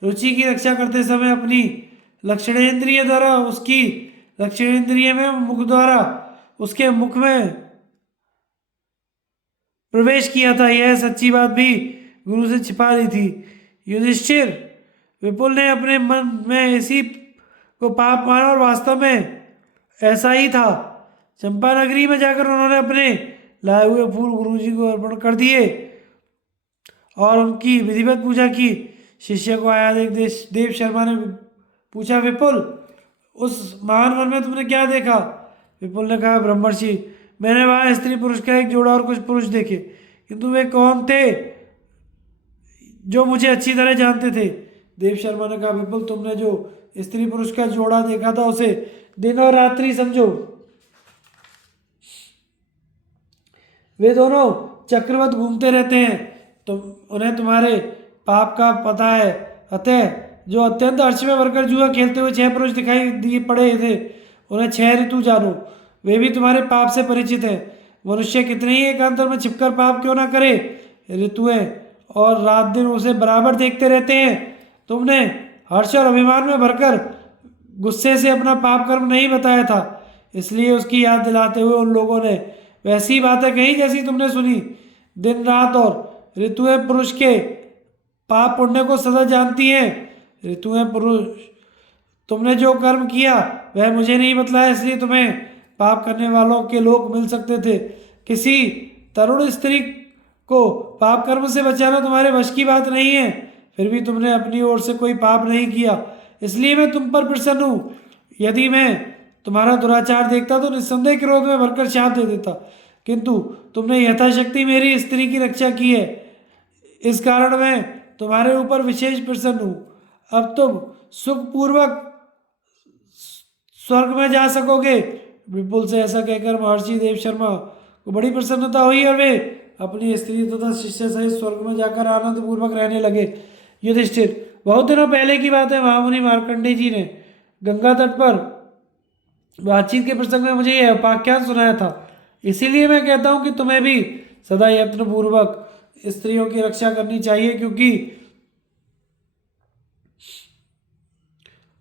रुचि की रक्षा करते समय अपनी लक्षणेन्द्रिय द्वारा उसकी लक्षणेन्द्रिय में मुख द्वारा उसके मुख में प्रवेश किया था। यह सच्ची बात भी गुरु से छिपा दी थी। युधिष्ठिर, विपुल ने अपने मन में इसी को पाप माना और वास्तव में ऐसा ही था। चंपा नगरी में जाकर उन्होंने अपने लाए हुए फूल गुरु जी को अर्पण कर दिए और उनकी विधिवत पूजा की। शिष्य को आया देख देव शर्मा ने पूछा, विपुल, उस महान वन में तुमने क्या देखा? विपुल ने कहा, ब्रह्मर्षि, मैंने वहाँ स्त्री पुरुष का एक जोड़ा और कुछ पुरुष देखे, किंतु वे कौन थे जो मुझे अच्छी तरह जानते थे। देव शर्मा ने कहा, विपुल, तुमने जो स्त्री पुरुष का जोड़ा देखा था उसे दिन और रात्रि समझो। वे दोनों चक्रवत घूमते रहते हैं, तो उन्हें तुम्हारे पाप का पता है। अतः जो अत्यंत हर्ष में भरकर जुआ खेलते हुए 6 पुरुष दिखाई दिए पड़े थे उन्हें 6 ऋतु जानो, वे भी तुम्हारे पाप से परिचित हैं। मनुष्य कितने ही एकांतर में छिपकर पाप क्यों ना करे, ऋतुएं और रात दिन उसे बराबर देखते रहते हैं। तुमने हर्ष और अभिमान में भरकर गुस्से से अपना पाप कर्म नहीं बताया था, इसलिए उसकी याद दिलाते हुए उन लोगों ने वैसी बातें कही जैसी तुमने सुनी। दिन रात और ऋतुएं पुरुष के पाप पुण्य को सदा जानती हैं। ऋतुएं पुरुष, तुमने जो कर्म किया वह मुझे नहीं बतलाया, इसलिए तुम्हें पाप करने वालों के लोग मिल सकते थे। किसी तरुण स्त्री को पाप कर्म से बचाना तुम्हारे वश की बात नहीं है, फिर भी तुमने अपनी ओर से कोई पाप नहीं किया, इसलिए मैं तुम पर प्रसन्न हूँ। यदि मैं तुम्हारा दुराचार देखता तो निस्संदेह क्रोध में भरकर शाप दे देता, किंतु तुमने यथाशक्ति मेरी स्त्री की रक्षा की है, इस कारण मैं तुम्हारे ऊपर विशेष प्रसन्न हूँ। अब तुम सुखपूर्वक स्वर्ग में जा सकोगे। विपुल से ऐसा कहकर महर्षि देव शर्मा को बड़ी प्रसन्नता हुई और वे अपनी स्त्री तथा शिष्य सहित स्वर्ग में जाकर आनंद पूर्वक रहने लगे। युधिष्ठिर, बहुत दिनों पहले की बात है, महामुनि मार्कंडेय जी ने गंगा तट पर बातचीत के प्रसंग में मुझे यह उपाख्यान सुनाया था, इसीलिए मैं कहता हूँ कि तुम्हें भी सदा यत्न पूर्वक स्त्रियों की रक्षा करनी चाहिए, क्योंकि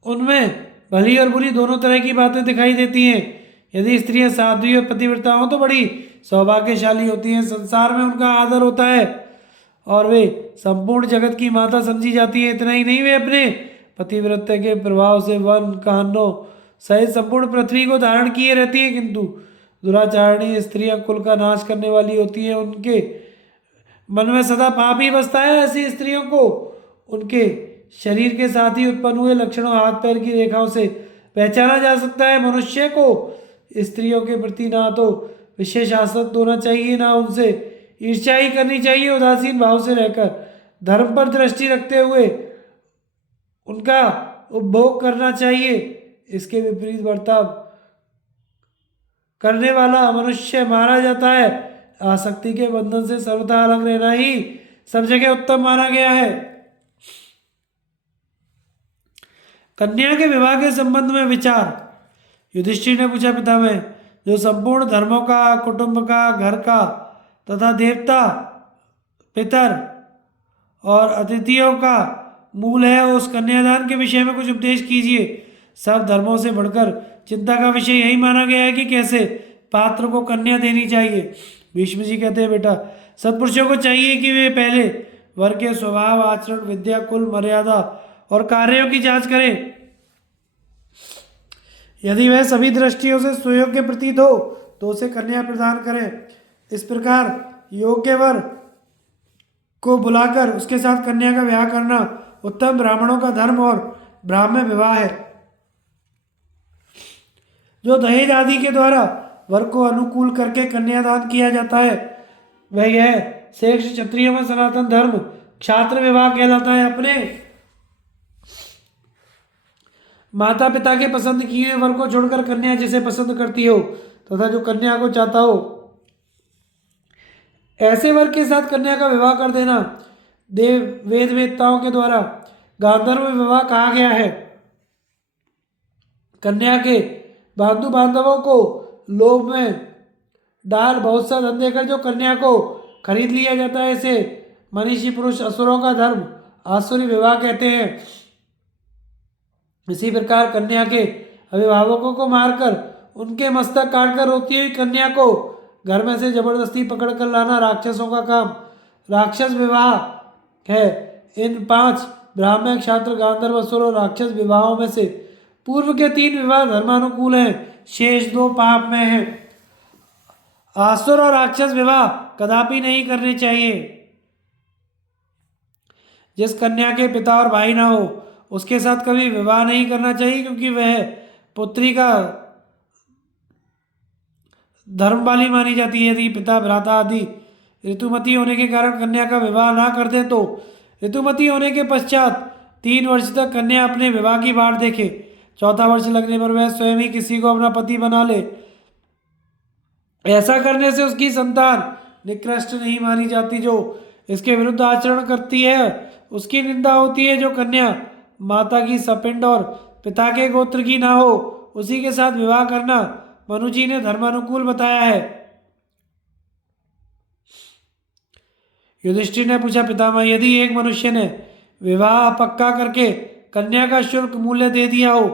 उनमें भली और बुरी दोनों तरह की बातें दिखाई देती हैं। यदि स्त्रियां साध्वी और पतिव्रता हों तो बड़ी सौभाग्यशाली होती हैं, संसार में उनका आदर होता है और वे संपूर्ण जगत की माता समझी जाती है। इतना ही नहीं, वे अपने पतिव्रता के प्रभाव से वन कानों सहित संपूर्ण पृथ्वी को धारण किए रहती है, किंतु दुराचारणी स्त्रियां कुल का नाश करने वाली होती हैं, उनके मन में सदा पाप ही बसता है। ऐसी स्त्रियों को उनके शरीर के साथ ही उत्पन्न हुए लक्षणों, हाथ पैर की रेखाओं से पहचाना जा सकता है। मनुष्य को स्त्रियों के प्रति ना तो विशेष आसक्त होना चाहिए, ना उनसे ईर्ष्या ही करनी चाहिए। उदासीन भाव से रहकर धर्म पर दृष्टि रखते हुए उनका उपभोग करना चाहिए। इसके विपरीत बर्ताव करने वाला मनुष्य मारा जाता है। आसक्ति के बंधन से सर्वथा अलग रहना ही सब जगह उत्तम माना गया है। कन्या के विवाह के संबंध में विचार। युधिष्ठिर ने पूछा, पितामह, जो संपूर्ण धर्मों का, कुटुंब का, घर का तथा देवता, पितर और अतिथियों का मूल है, उस कन्यादान के विषय में कुछ उपदेश कीजिए। सब धर्मों से बढ़कर चिंता का विषय यही माना गया है कि कैसे पात्र को कन्या देनी चाहिए। भीष्म जी कहते हैं, बेटा सत्पुरुषों को चाहिए कि वे पहले वर के स्वभाव, आचरण, विद्या, कुल, मर्यादा और कार्यों की जांच करें। यदि वह सभी दृष्टियों से सुयोग्य प्रतीत हो तो उसे कन्या प्रदान करें। इस प्रकार योग्य वर को बुलाकर उसके साथ कन्या का विवाह करना उत्तम ब्राह्मणों का धर्म और ब्राह्मण विवाह है। जो दहेज आदि के द्वारा वर को अनुकूल करके कन्यादान किया जाता है वह यह श्रेष्ठ क्षत्रियों में सनातन धर्म क्षात्र विवाह कहलाता है। अपने माता पिता के पसंद किए वर को छोड़कर कन्या जिसे पसंद करती हो तथा जो कन्या को चाहता हो ऐसे वर के साथ कन्या का विवाह कर देना वेद वेदताओं के द्वारा गांधर्व विवाह कहा गया है। कन्या के बंधु बांधवों को लोभ में डाल बहुत सा धन देकर जो कन्या को खरीद लिया जाता है इसे मनीषी पुरुष असुरों का धर्म आसुरी विवाह कहते हैं। इसी प्रकार कन्या के अभिभावकों को मारकर उनके मस्तक काटकर रोती हुई कन्या को घर में से जबरदस्ती पकड़कर लाना राक्षसों का काम राक्षस विवाह है। इन 5 ब्राह्मण, क्षात्र, गांधर्व, असुर और राक्षस विवाहों में से पूर्व के 3 विवाह धर्मानुकूल हैं, शेष 2 पाप में हैं। आसुर और राक्षस विवाह कदापि नहीं करने चाहिए। जिस कन्या के पिता और भाई ना हो उसके साथ कभी विवाह नहीं करना चाहिए, क्योंकि वह पुत्री का धर्म वाली मानी जाती है। यदि पिता, भ्राता आदि ऋतुमती होने के कारण कन्या का विवाह ना कर दे तो ऋतुमती होने के पश्चात 3 वर्ष तक कन्या अपने विवाह की बाट देखे। 4था वर्ष लगने पर वह स्वयं ही किसी को अपना पति बना ले। ऐसा करने से उसकी संतान निकृष्ट नहीं मानी जाती। जो इसके विरुद्ध आचरण करती है उसकी निंदा होती है। जो कन्या माता की सपिंड और पिता के गोत्र की ना हो उसी के साथ विवाह करना मनु जी ने धर्मानुकूल बताया है। युधिष्ठिर ने पूछा, पितामह यदि एक मनुष्य ने विवाह पक्का करके कन्या का शुल्क मूल्य दे दिया हो,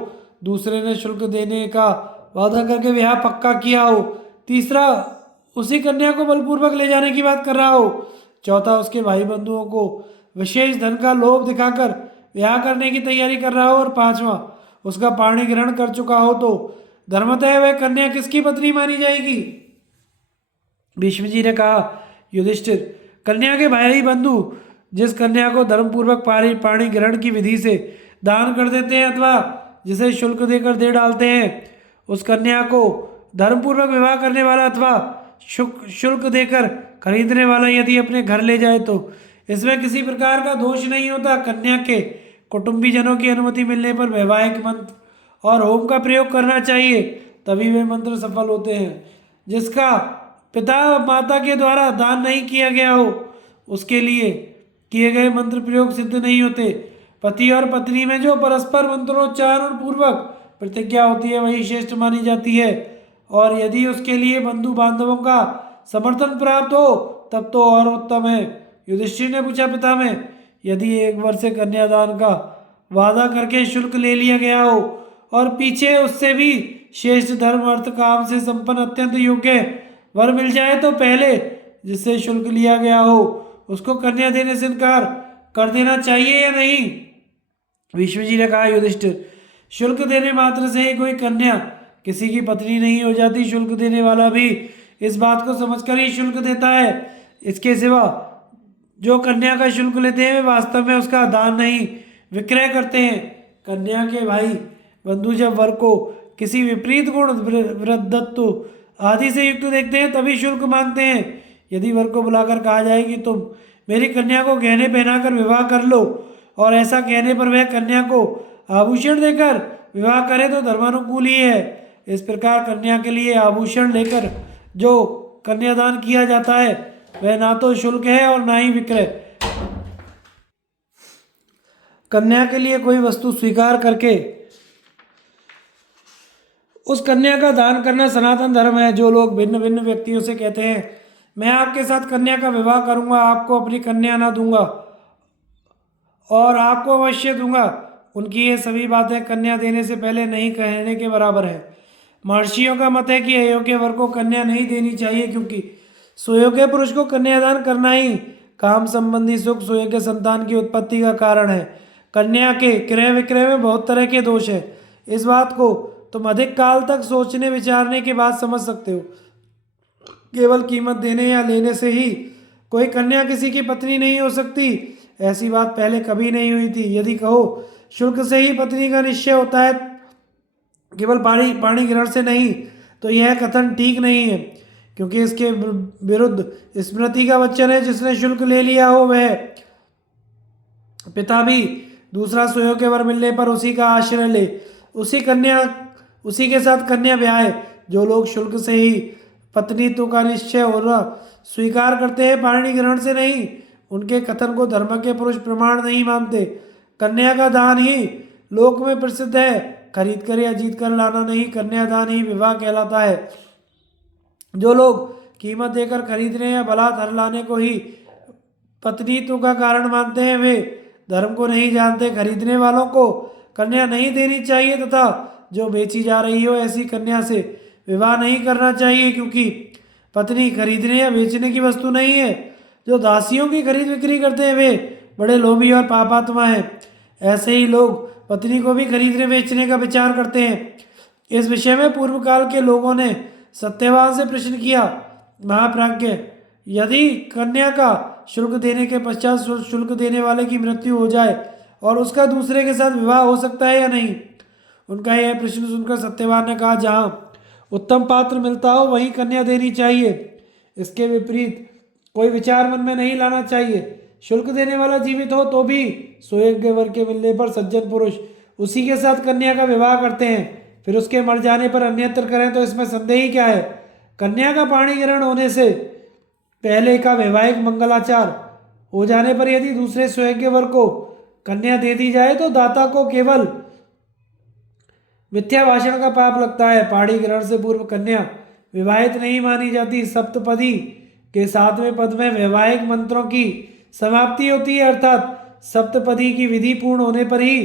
दूसरे ने शुल्क देने का वादा करके विवाह पक्का किया हो, तीसरा उसी कन्या को बलपूर्वक ले जाने की बात कर रहा हो, चौथा उसके भाई बंधुओं को विशेष धन का लोभ दिखाकर विवाह करने की तैयारी कर रहा हो, और 5वां उसका पाणी ग्रहण कर चुका हो, तो धर्मतः वह कन्या किसकी पत्नी मानी जाएगी? भीष्म जी ने कहा, युधिष्ठिर कन्या के भाई बंधु जिस कन्या को धर्मपूर्वक पाणी ग्रहण की विधि से दान कर देते हैं अथवा जिसे शुल्क देकर दे डालते हैं, उस कन्या को धर्मपूर्वक विवाह करने वाला अथवा शुल्क देकर खरीदने वाला यदि अपने घर ले जाए तो इसमें किसी प्रकार का दोष नहीं होता। कन्या के कुटुंबीजनों की अनुमति मिलने पर वैवाहिक मंत्र और होम का प्रयोग करना चाहिए, तभी वे मंत्र सफल होते हैं। जिसका पिता माता के द्वारा दान नहीं किया गया हो उसके लिए किए गए मंत्र प्रयोग सिद्ध नहीं होते। पति और पत्नी में जो परस्पर मंत्रोच्चारण पूर्वक प्रतिज्ञा होती है वही श्रेष्ठ मानी जाती है, और यदि उसके लिए बंधु बांधवों का समर्थन प्राप्त हो तब तो और उत्तम है। युधिष्ठिर ने पूछा, पितामह यदि एक वर्ष से कन्यादान का वादा करके शुल्क ले लिया गया हो और पीछे उससे भी श्रेष्ठ धर्म, अर्थ, काम से संपन्न अत्यंत योग्य वर मिल जाए तो पहले जिससे शुल्क लिया गया हो उसको कन्या देने से इनकार कर देना चाहिए या नहीं? भीष्म जी ने कहा, युधिष्ठिर शुल्क देने मात्र से ही कोई कन्या किसी की पत्नी नहीं हो जाती। शुल्क देने वाला भी इस बात को समझकर ही शुल्क देता है। इसके सिवा जो कन्या का शुल्क लेते हैं वे वास्तव में उसका दान नहीं विक्रय करते हैं। कन्या के भाई बंधु जब वर को किसी विपरीत गुण, वृद्धत्व आदि से युक्त देखते हैं तभी शुल्क मांगते हैं। यदि वर को बुलाकर कहा जाए कि तुम मेरी कन्या को गहने पहनाकर विवाह कर लो, और ऐसा कहने पर वह कन्या को आभूषण देकर विवाह करे तो धर्मानुकूल ही है। इस प्रकार कन्या के लिए आभूषण लेकर जो कन्यादान किया जाता है वह ना तो शुल्क है और ना ही विक्रय। कन्या के लिए कोई वस्तु स्वीकार करके उस कन्या का दान करना सनातन धर्म है। जो लोग भिन्न भिन्न व्यक्तियों से कहते हैं मैं आपके साथ कन्या का विवाह करूंगा, आपको अपनी कन्या ना दूंगा और आपको अवश्य दूंगा, उनकी ये सभी बातें कन्या देने से पहले नहीं कहने के बराबर है। महर्षियों का मत है कि अयोग्य वर को कन्या नहीं देनी चाहिए, क्योंकि सुयोग्य पुरुष को कन्यादान करना ही काम संबंधी सुख, सुयोग्य संतान की उत्पत्ति का कारण है। कन्या के क्रय विक्रय में बहुत तरह के दोष है। इस बात को तुम अधिक काल तक सोचने विचारने के बाद समझ सकते हो। केवल कीमत देने या लेने से ही कोई कन्या किसी की पत्नी नहीं हो सकती, ऐसी बात पहले कभी नहीं हुई थी। यदि कहो शुल्क से ही पत्नी का निश्चय होता है, केवल पाणी पाणी ग्रहण से नहीं, तो यह कथन ठीक नहीं है, क्योंकि इसके विरुद्ध स्मृति का वचन है, जिसने शुल्क ले लिया हो वह पिता भी दूसरा सुयोग्य वर मिलने पर उसी का आश्रय ले, उसी के साथ कन्या ब्याहे। जो लोग शुल्क से ही पत्नीत्व का निश्चय होना स्वीकार करते हैं, पाणी ग्रहण से नहीं, उनके कथन को धर्म के पुरुष प्रमाण नहीं मानते। कन्या का दान ही लोक में प्रसिद्ध है, खरीद कर या जीत कर लाना नहीं, कन्यादान ही विवाह कहलाता है। जो लोग कीमत देकर खरीदने या बलात्कार लाने को ही पत्नीत्व का कारण मानते हैं, वे धर्म को नहीं जानते। खरीदने वालों को कन्या नहीं देनी चाहिए तथा जो बेची जा रही हो ऐसी कन्या से विवाह नहीं करना चाहिए, क्योंकि पत्नी खरीदने या बेचने की वस्तु नहीं है। जो दासियों की खरीद बिक्री करते हैं वे बड़े लोभी और पापात्मा हैं। ऐसे ही लोग पत्नी को भी खरीदने बेचने का विचार करते हैं। इस विषय में पूर्व काल के लोगों ने सत्यवान से प्रश्न किया, महाप्राज्ञ, यदि कन्या का शुल्क देने के पश्चात शुल्क देने वाले की मृत्यु हो जाए और उसका दूसरे के साथ विवाह हो सकता है या नहीं? उनका यह प्रश्न सुनकर सत्यवान ने कहा, जहाँ उत्तम पात्र मिलता हो वहीं कन्या देनी चाहिए। इसके विपरीत कोई विचार मन में नहीं लाना चाहिए। शुल्क देने वाला जीवित हो तो भी सुयोग्य वर के मिलने पर सज्जन पुरुष उसी के साथ कन्या का विवाह करते हैं, फिर उसके मर जाने पर अन्यत्र करें तो इसमें संदेह ही क्या है। कन्या का पाणी ग्रहण होने से पहले का वैवाहिक मंगलाचार हो जाने पर यदि दूसरे सुयोग्य वर को कन्या दे दी जाए तो दाता को केवल मिथ्या भाषण का पाप लगता है। पाणी ग्रहण से पूर्व कन्या विवाहित नहीं मानी जाती। सप्तपदी के 7वें पद में वैवाहिक मंत्रों की समाप्ति होती है, अर्थात सप्तपदी की विधि पूर्ण होने पर ही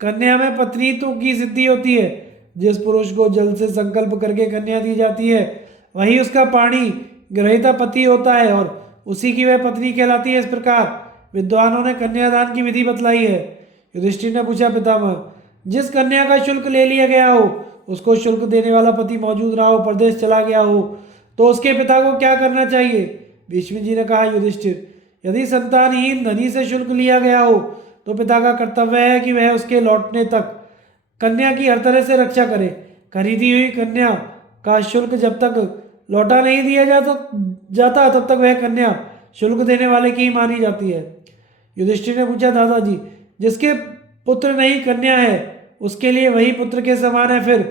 कन्या में पत्नीत्व की सिद्धि होती है। जिस पुरुष को जल से संकल्प करके कन्या दी जाती है वही उसका पाणी ग्रहिता पति होता है और उसी की वह पत्नी कहलाती है। इस प्रकार विद्वानों ने कन्यादान की विधि बतलाई है। युधिष्ठिर ने पूछा, पितामह, जिस कन्या का शुल्क ले लिया गया हो उसको शुल्क देने वाला पति मौजूद रहा हो, परदेश चला गया हो, तो उसके पिता को क्या करना चाहिए? भीष्म जी ने कहा, युधिष्ठिर, यदि संतानहीन धनी से शुल्क लिया गया हो तो पिता का कर्तव्य है कि वह उसके लौटने तक कन्या की हर तरह से रक्षा करे। खरीदी हुई कन्या का शुल्क जब तक लौटा नहीं दिया जाता तब तक वह कन्या शुल्क देने वाले की ही मानी जाती है। युधिष्ठिर ने पूछा, दादाजी, जिसके पुत्र नहीं कन्या है उसके लिए वही पुत्र के समान है, फिर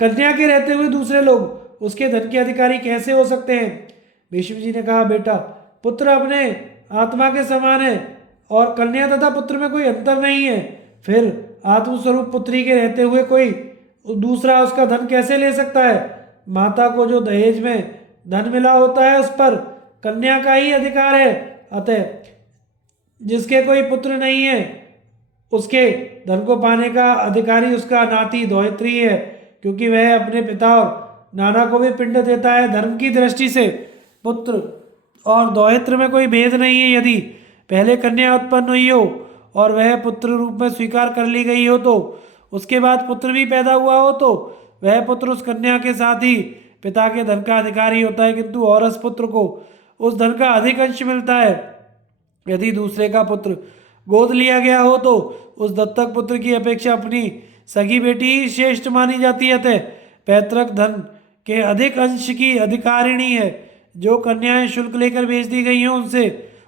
कन्या के रहते हुए दूसरे लोग उसके धन के अधिकारी कैसे हो सकते हैं? भीष्म जी ने कहा, बेटा, पुत्र अपने आत्मा के समान है और कन्या तथा पुत्र में कोई अंतर नहीं है। फिर आत्मस्वरूप पुत्री के रहते हुए कोई दूसरा उसका धन कैसे ले सकता है? माता को जो दहेज में धन मिला होता है उस पर कन्या का ही अधिकार है। अतः जिसके कोई पुत्र नहीं है उसके धन को पाने का अधिकारी उसका नाती धौहित्री है, क्योंकि वह अपने पिता और नाना को भी पिंड देता है। धर्म की दृष्टि से पुत्र और धौहित्र में कोई भेद नहीं है। यदि पहले कन्या उत्पन्न हुई हो और वह पुत्र रूप में स्वीकार कर ली गई हो तो उसके बाद पुत्र भी पैदा हुआ हो तो वह पुत्र उस कन्या के साथ ही पिता के धन का अधिकारी होता है, किंतु औरस पुत्र को उस धन का अधिक अंश मिलता है। यदि दूसरे का पुत्र गोद लिया गया हो तो उस दत्तक पुत्र की अपेक्षा अपनी सगी बेटी ही श्रेष्ठ मानी जाती है। अतः पैतृक धन के अधिक अंश की अधिकारिणी है। जो कन्याएं शुल्क लेकर भेज दी गई हैं उनसे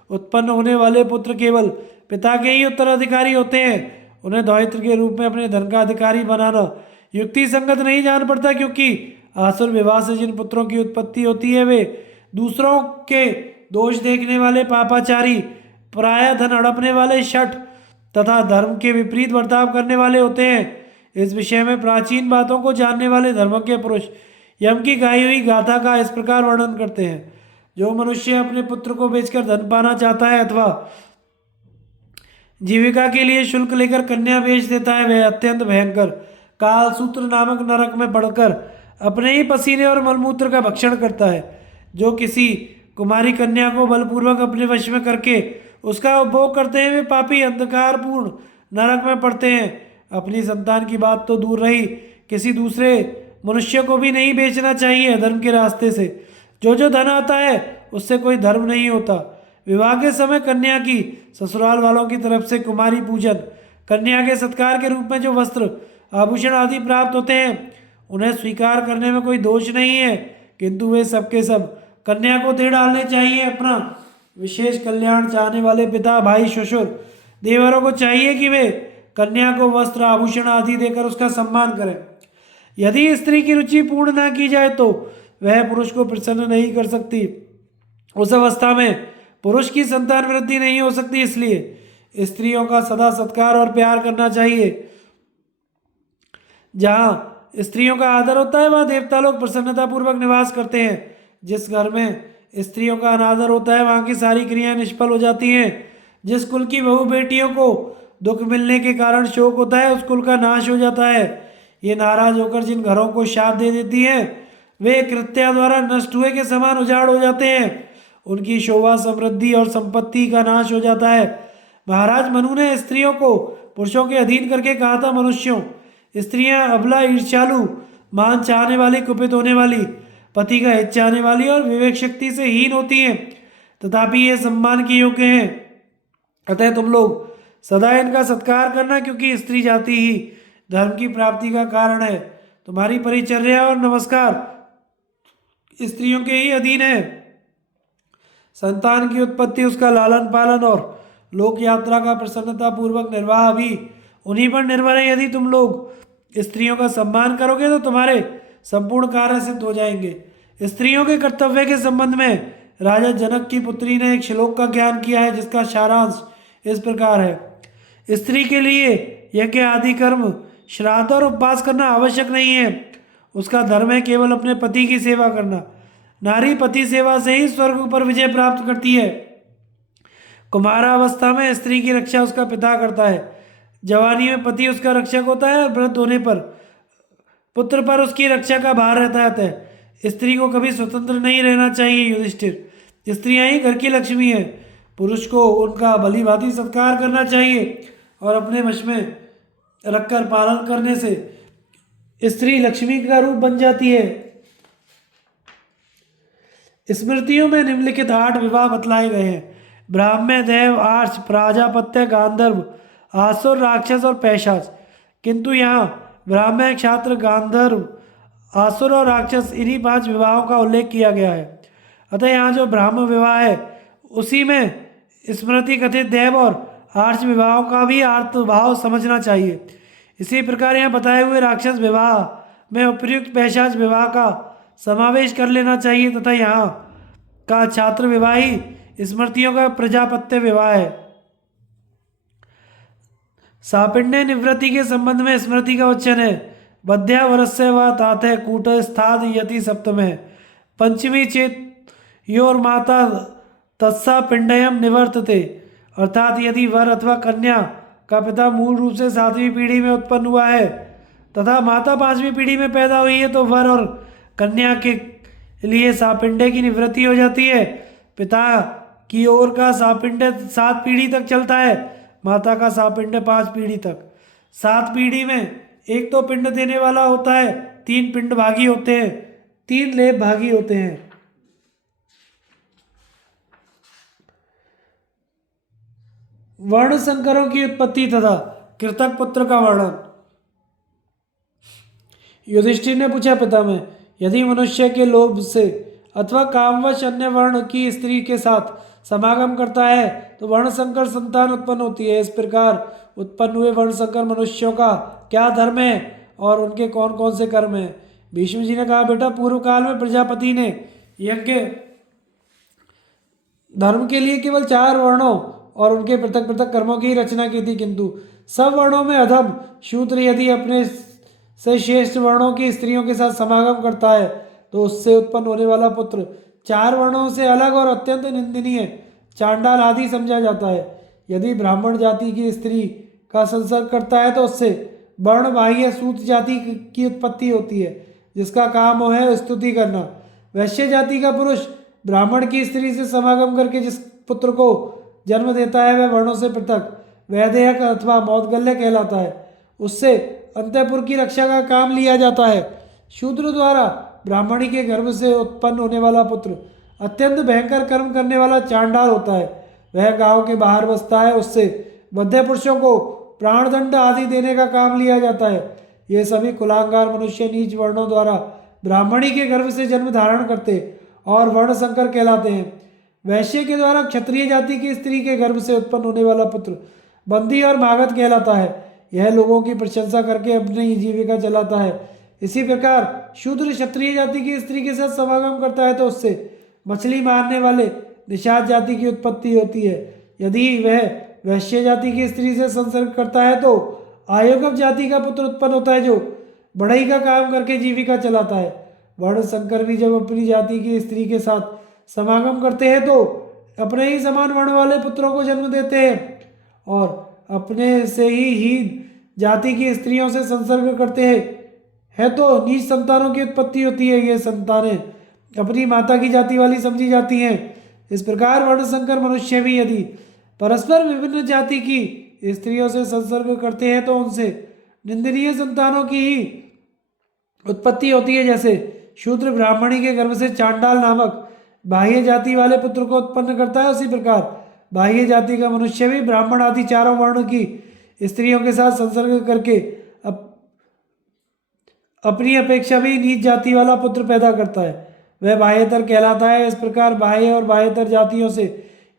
उत्पन्न होने वाले पुत्र केवल पिता के ही उत्तराधिकारी होते हैं। उन्हें धौहित्र के रूप में अपने धन का अधिकारी बनाना युक्ति संगत नहीं जान पड़ता, क्योंकि आसुर विवाह से जिन पुत्रों की उत्पत्ति होती है वे दूसरों के दोष देखने वाले पापाचारी, प्रायः धन हड़पने वाले शठ तथा धर्म के विपरीत बर्ताव करने वाले होते हैं। इस विषय में प्राचीन बातों को जानने वाले धर्मज्ञ पुरुष यम की गाई हुई गाथा का इस प्रकार वर्णन करते हैं। जो मनुष्य अपने पुत्र को बेचकर धन पाना चाहता है अथवा जीविका के लिए शुल्क लेकर कन्या बेच देता है, वह अत्यंत भयंकर काल सूत्र नामक नरक में पड़कर अपने ही पसीने और मलमूत्र का भक्षण करता है। जो किसी कुमारी कन्या को बलपूर्वक अपने वश में करके उसका उपभोग करते हैं, वे पापी अंधकारपूर्ण नरक में पड़ते हैं। अपनी संतान की बात तो दूर रही, किसी दूसरे मनुष्य को भी नहीं बेचना चाहिए धर्म के रास्ते से। जो धन आता है उससे कोई धर्म नहीं होता। विवाह के समय कन्या की ससुराल वालों की तरफ से कुमारी पूजन, कन्या के सत्कार के रूप में जो वस्त्र आभूषण आदि प्राप्त होते हैं, उन्हें स्वीकार करने में कोई दोष नहीं है, किंतु वे सबके सब कन्या को दे डालने चाहिए। अपना विशेष कल्याण चाहने वाले पिता, भाई, ससुर, देवरों को चाहिए कि वे कन्या को वस्त्र आभूषण आदि देकर उसका सम्मान करें। यदि स्त्री की रुचि पूर्ण ना की जाए तो वह पुरुष को प्रसन्न नहीं कर सकती। उस अवस्था में पुरुष की संतान वृद्धि नहीं हो सकती। इसलिए स्त्रियों का सदा सत्कार और प्यार करना चाहिए। जहाँ स्त्रियों का आदर होता है वहाँ देवता लोग प्रसन्नतापूर्वक निवास करते हैं। जिस घर में स्त्रियों का अनादर होता है वहाँ की सारी क्रियाएं निष्फल हो जाती हैं। जिस कुल की बहु बेटियों को दुख मिलने के कारण शोक होता है, उस कुल का नाश हो जाता है। ये नाराज होकर जिन घरों को शाप दे देती है, वे कृत्या द्वारा नष्ट हुए के समान उजाड़ हो जाते हैं। उनकी शोभा, समृद्धि और संपत्ति का नाश हो जाता है। महाराज मनु ने स्त्रियों को पुरुषों के अधीन करके कहा था, मनुष्यों, स्त्रियां अबला, ईर्ष्यालु, मान चाहने वाली, कुपित होने वाली, पति का हित चाहने वाली और विवेक शक्ति से हीन होती हैं, तथापि ये सम्मान के योग्य हैं। अतः तुम लोग सदा इनका सत्कार करना, क्योंकि स्त्री जाति ही धर्म की प्राप्ति का कारण है। तुम्हारी परिचर्या और नमस्कार स्त्रियों के ही अधीन है। संतान की उत्पत्ति, उसका लालन पालन और लोक यात्रा का प्रसन्नता पूर्वक निर्वाह भी उन्हीं पर निर्भर है। यदि तुम लोग स्त्रियों का सम्मान करोगे तो तुम्हारे संपूर्ण कार्य सिद्ध हो जाएंगे। स्त्रियों के कर्तव्य के संबंध में राजा जनक की पुत्री ने एक श्लोक का ज्ञान किया है, जिसका सारांश इस प्रकार है। स्त्री के लिए यज्ञ आदि कर्म, श्राद्ध और उपवास करना आवश्यक नहीं है। उसका धर्म है केवल अपने पति की सेवा करना। नारी पति सेवा से ही स्वर्ग पर विजय प्राप्त करती है। कुमारावस्था में स्त्री की रक्षा उसका पिता करता है। जवानी में पति उसका रक्षक होता है और वृद्ध होने पर पुत्र पर उसकी रक्षा का भार रहता है। स्त्री को कभी स्वतंत्र नहीं रहना चाहिए युधिष्ठिर। स्त्रियां ही घर की लक्ष्मी है। पुरुष को उनका भली भांति सत्कार करना चाहिए और अपने वश में रखकर पालन करने से स्त्री लक्ष्मी का रूप बन जाती है। स्मृतियों में निम्नलिखित 8 विवाह बतलाए गए हैं: ब्राह्मण, देव, आर्ष, प्राजापत्य, गांधर्व, आसुर, राक्षस और पैशाच। किंतु यहाँ ब्राह्मण, क्षात्र, गांधर्व, आसुर और राक्षस, इन्हीं 5 विवाहों का उल्लेख किया गया है। अतः यहाँ जो ब्राह्म विवाह है उसी में स्मृति कथित देव और आर्ष विवाहों का भी अर्थभाव समझना चाहिए। इसी प्रकार यहाँ बताए हुए राक्षस विवाह में उपयुक्त पैशाच विवाह का समावेश कर लेना चाहिए तथा यहाँ का छात्र विवाह ही स्मृतियों का प्रजापत्य विवाह है। सापिण्य निवृत्ति के संबंध में स्मृति का वचन है: बध्या वरस्य व ताते कूट स्थाद यति सप्तमे पंचमी चेत योर माता तत्सा पिंडयम निवर्तते। अर्थात यदि वर अथवा कन्या का पिता मूल रूप से 7वीं पीढ़ी में उत्पन्न हुआ है तथा माता 5वीं पीढ़ी में पैदा हुई है तो वर और कन्या के लिए सापिंडे की निवृत्ति हो जाती है। पिता की ओर का सापिंड 7 पीढ़ी तक चलता है, माता का सापिंड 5 पीढ़ी तक। 7 पीढ़ी में एक तो पिंड देने वाला होता है, 3 पिंड भागी होते हैं, 3 लेप भागी होते हैं। वर्ण संकरों की उत्पत्ति तथा कृतक पुत्र का वर्णन। युधिष्ठिर ने पूछा, पितामह, यदि मनुष्य के लोभ से अथवा कामवश अन्य वर्ण की स्त्री के साथ समागम करता है तो वर्ण संकर संतान उत्पन्न होती है। इस प्रकार उत्पन्न हुए वर्ण संकर मनुष्यों का क्या धर्म है और उनके कौन कौन से कर्म हैं? भीष्म जी ने कहा, बेटा, पूर्व काल में प्रजापति ने यज्ञ धर्म के लिए केवल 4 वर्णों और उनके पृथक पृथक कर्मों की रचना की थी, किंतु सब वर्णों में अधम शूद्र यदि अपने से श्रेष्ठ वर्णों की स्त्रियों के साथ समागम करता है तो उससे उत्पन्न होने वाला पुत्र चार वर्णों से अलग और अत्यंत निंदनीय चांडाल आदि समझा जाता है। यदि ब्राह्मण जाति की स्त्री का संसर्ग करता है तो उससे वर्ण बाह्य सूत जाति की उत्पत्ति होती है, जिसका काम है स्तुति करना। वैश्य जाति का पुरुष ब्राह्मण की स्त्री से समागम करके जिस पुत्र को जन्म देता है वह वर्णों से पृथक वैदेहक अथवा मौदगल्य कहलाता है। उससे अंतःपुर की रक्षा का काम लिया जाता है। शूद्र द्वारा ब्राह्मणी के गर्भ से उत्पन्न होने वाला पुत्र अत्यंत भयंकर कर्म करने वाला चांडाल होता है। वह गांव के बाहर बसता है। उससे बद्ध पुरुषों को प्राणदंड आदि देने का काम लिया जाता है। ये सभी कुलांगार मनुष्य नीच वर्णों द्वारा ब्राह्मणी के गर्भ से जन्म धारण करते और वर्ण संकर कहलाते हैं। वैश्य के द्वारा क्षत्रिय जाति की स्त्री के गर्भ से उत्पन्न होने वाला पुत्र बंदी और मागध कहलाता है। यह लोगों की प्रशंसा करके अपनी जीविका चलाता है। इसी प्रकार शूद्र क्षत्रिय जाति की स्त्री के साथ समागम करता है तो उससे मछली मारने वाले निषाद जाति की उत्पत्ति होती है। यदि वह वैश्य जाति की स्त्री से संसर्ग करता है तो आयोगव जाति का पुत्र उत्पन्न होता है जो बढ़ई का काम करके जीविका चलाता है। वर्ण संकर भी जब अपनी जाति की स्त्री के साथ समागम करते हैं तो अपने ही समान वर्ण वाले पुत्रों को जन्म देते हैं और अपने से ही हीन जाति की स्त्रियों से संसर्ग करते हैं तो नीच संतानों की उत्पत्ति होती है। ये संतानें अपनी माता की जाति वाली समझी जाती हैं। इस प्रकार वर्ण संकर मनुष्य भी यदि परस्पर विभिन्न जाति की स्त्रियों से संसर्ग करते हैं तो उनसे निंदनीय संतानों की ही उत्पत्ति होती है। जैसे शूद्र ब्राह्मणी के गर्भ से चांडाल नामक बाह्य जाति वाले पुत्र को उत्पन्न करता है, उसी प्रकार बाह्य जाति का मनुष्य भी ब्राह्मण आदि चारों वर्ण की स्त्रियों के साथ संसर्ग करके अपनी अपेक्षा भी नीच जाति वाला पुत्र पैदा करता है। वह बाह्यतर कहलाता है। इस प्रकार बाह्य और बाह्यतर जातियों से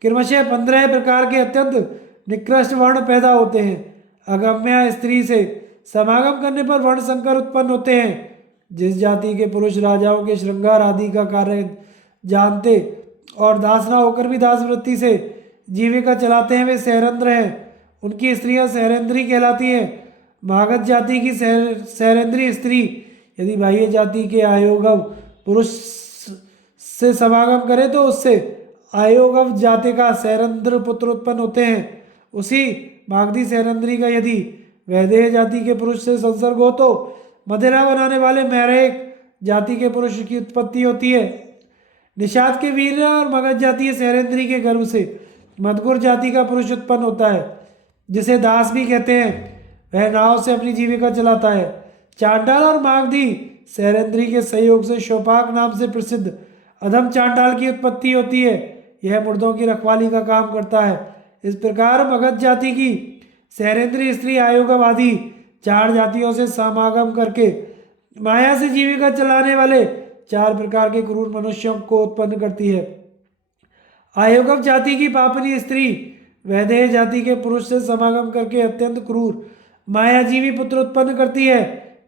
क्रमशः 15 प्रकार के अत्यंत निकृष्ट वर्ण पैदा होते हैं। अगम्य स्त्री से समागम करने पर वर्ण संकर उत्पन्न होते हैं। जिस जाति के पुरुष राजाओं के श्रृंगार आदि का कार्य जानते और दास न होकर भी दास वृत्ति से जीविका चलाते हैं वे सैरेंद्र हैं। उनकी स्त्रियां सैरेंद्री कहलाती हैं। मागध जाति की सैरेंद्री स्त्री यदि बाह्य जाति के आयोगव पुरुष से समागम करे तो उससे आयोगव जाति का सैरेंद्र पुत्र उत्पन्न होते हैं। उसी मागधी सैरेंद्री का यदि वैदेह जाति के पुरुष से संसर्ग हो तो मदिरा बनाने वाले मैरेक जाति के पुरुष की उत्पत्ति होती है। निषाद के वीर और मगध जातीय सैरेंद्री के गर्भ से मदगुर जाति का पुरुष उत्पन्न होता है, जिसे दास भी कहते हैं। वह नाव से अपनी जीविका चलाता है। चांडाल और मागधी सैरेंद्री के सहयोग से शोपाक नाम से प्रसिद्ध अधम चांडाल की उत्पत्ति होती है। यह मुर्दों की रखवाली का काम करता है। इस प्रकार मगध जाति की सैरेंद्री स्त्री आयोगव आदि 4 जातियों से समागम करके माया से जीविका चलाने वाले 4 प्रकार के क्रूर मनुष्यों को उत्पन्न करती है। आयोगव जाति की पापनी स्त्री वैदेह जाति के पुरुष से समागम करके अत्यंत क्रूर मायाजीवी पुत्र उत्पन्न करती है।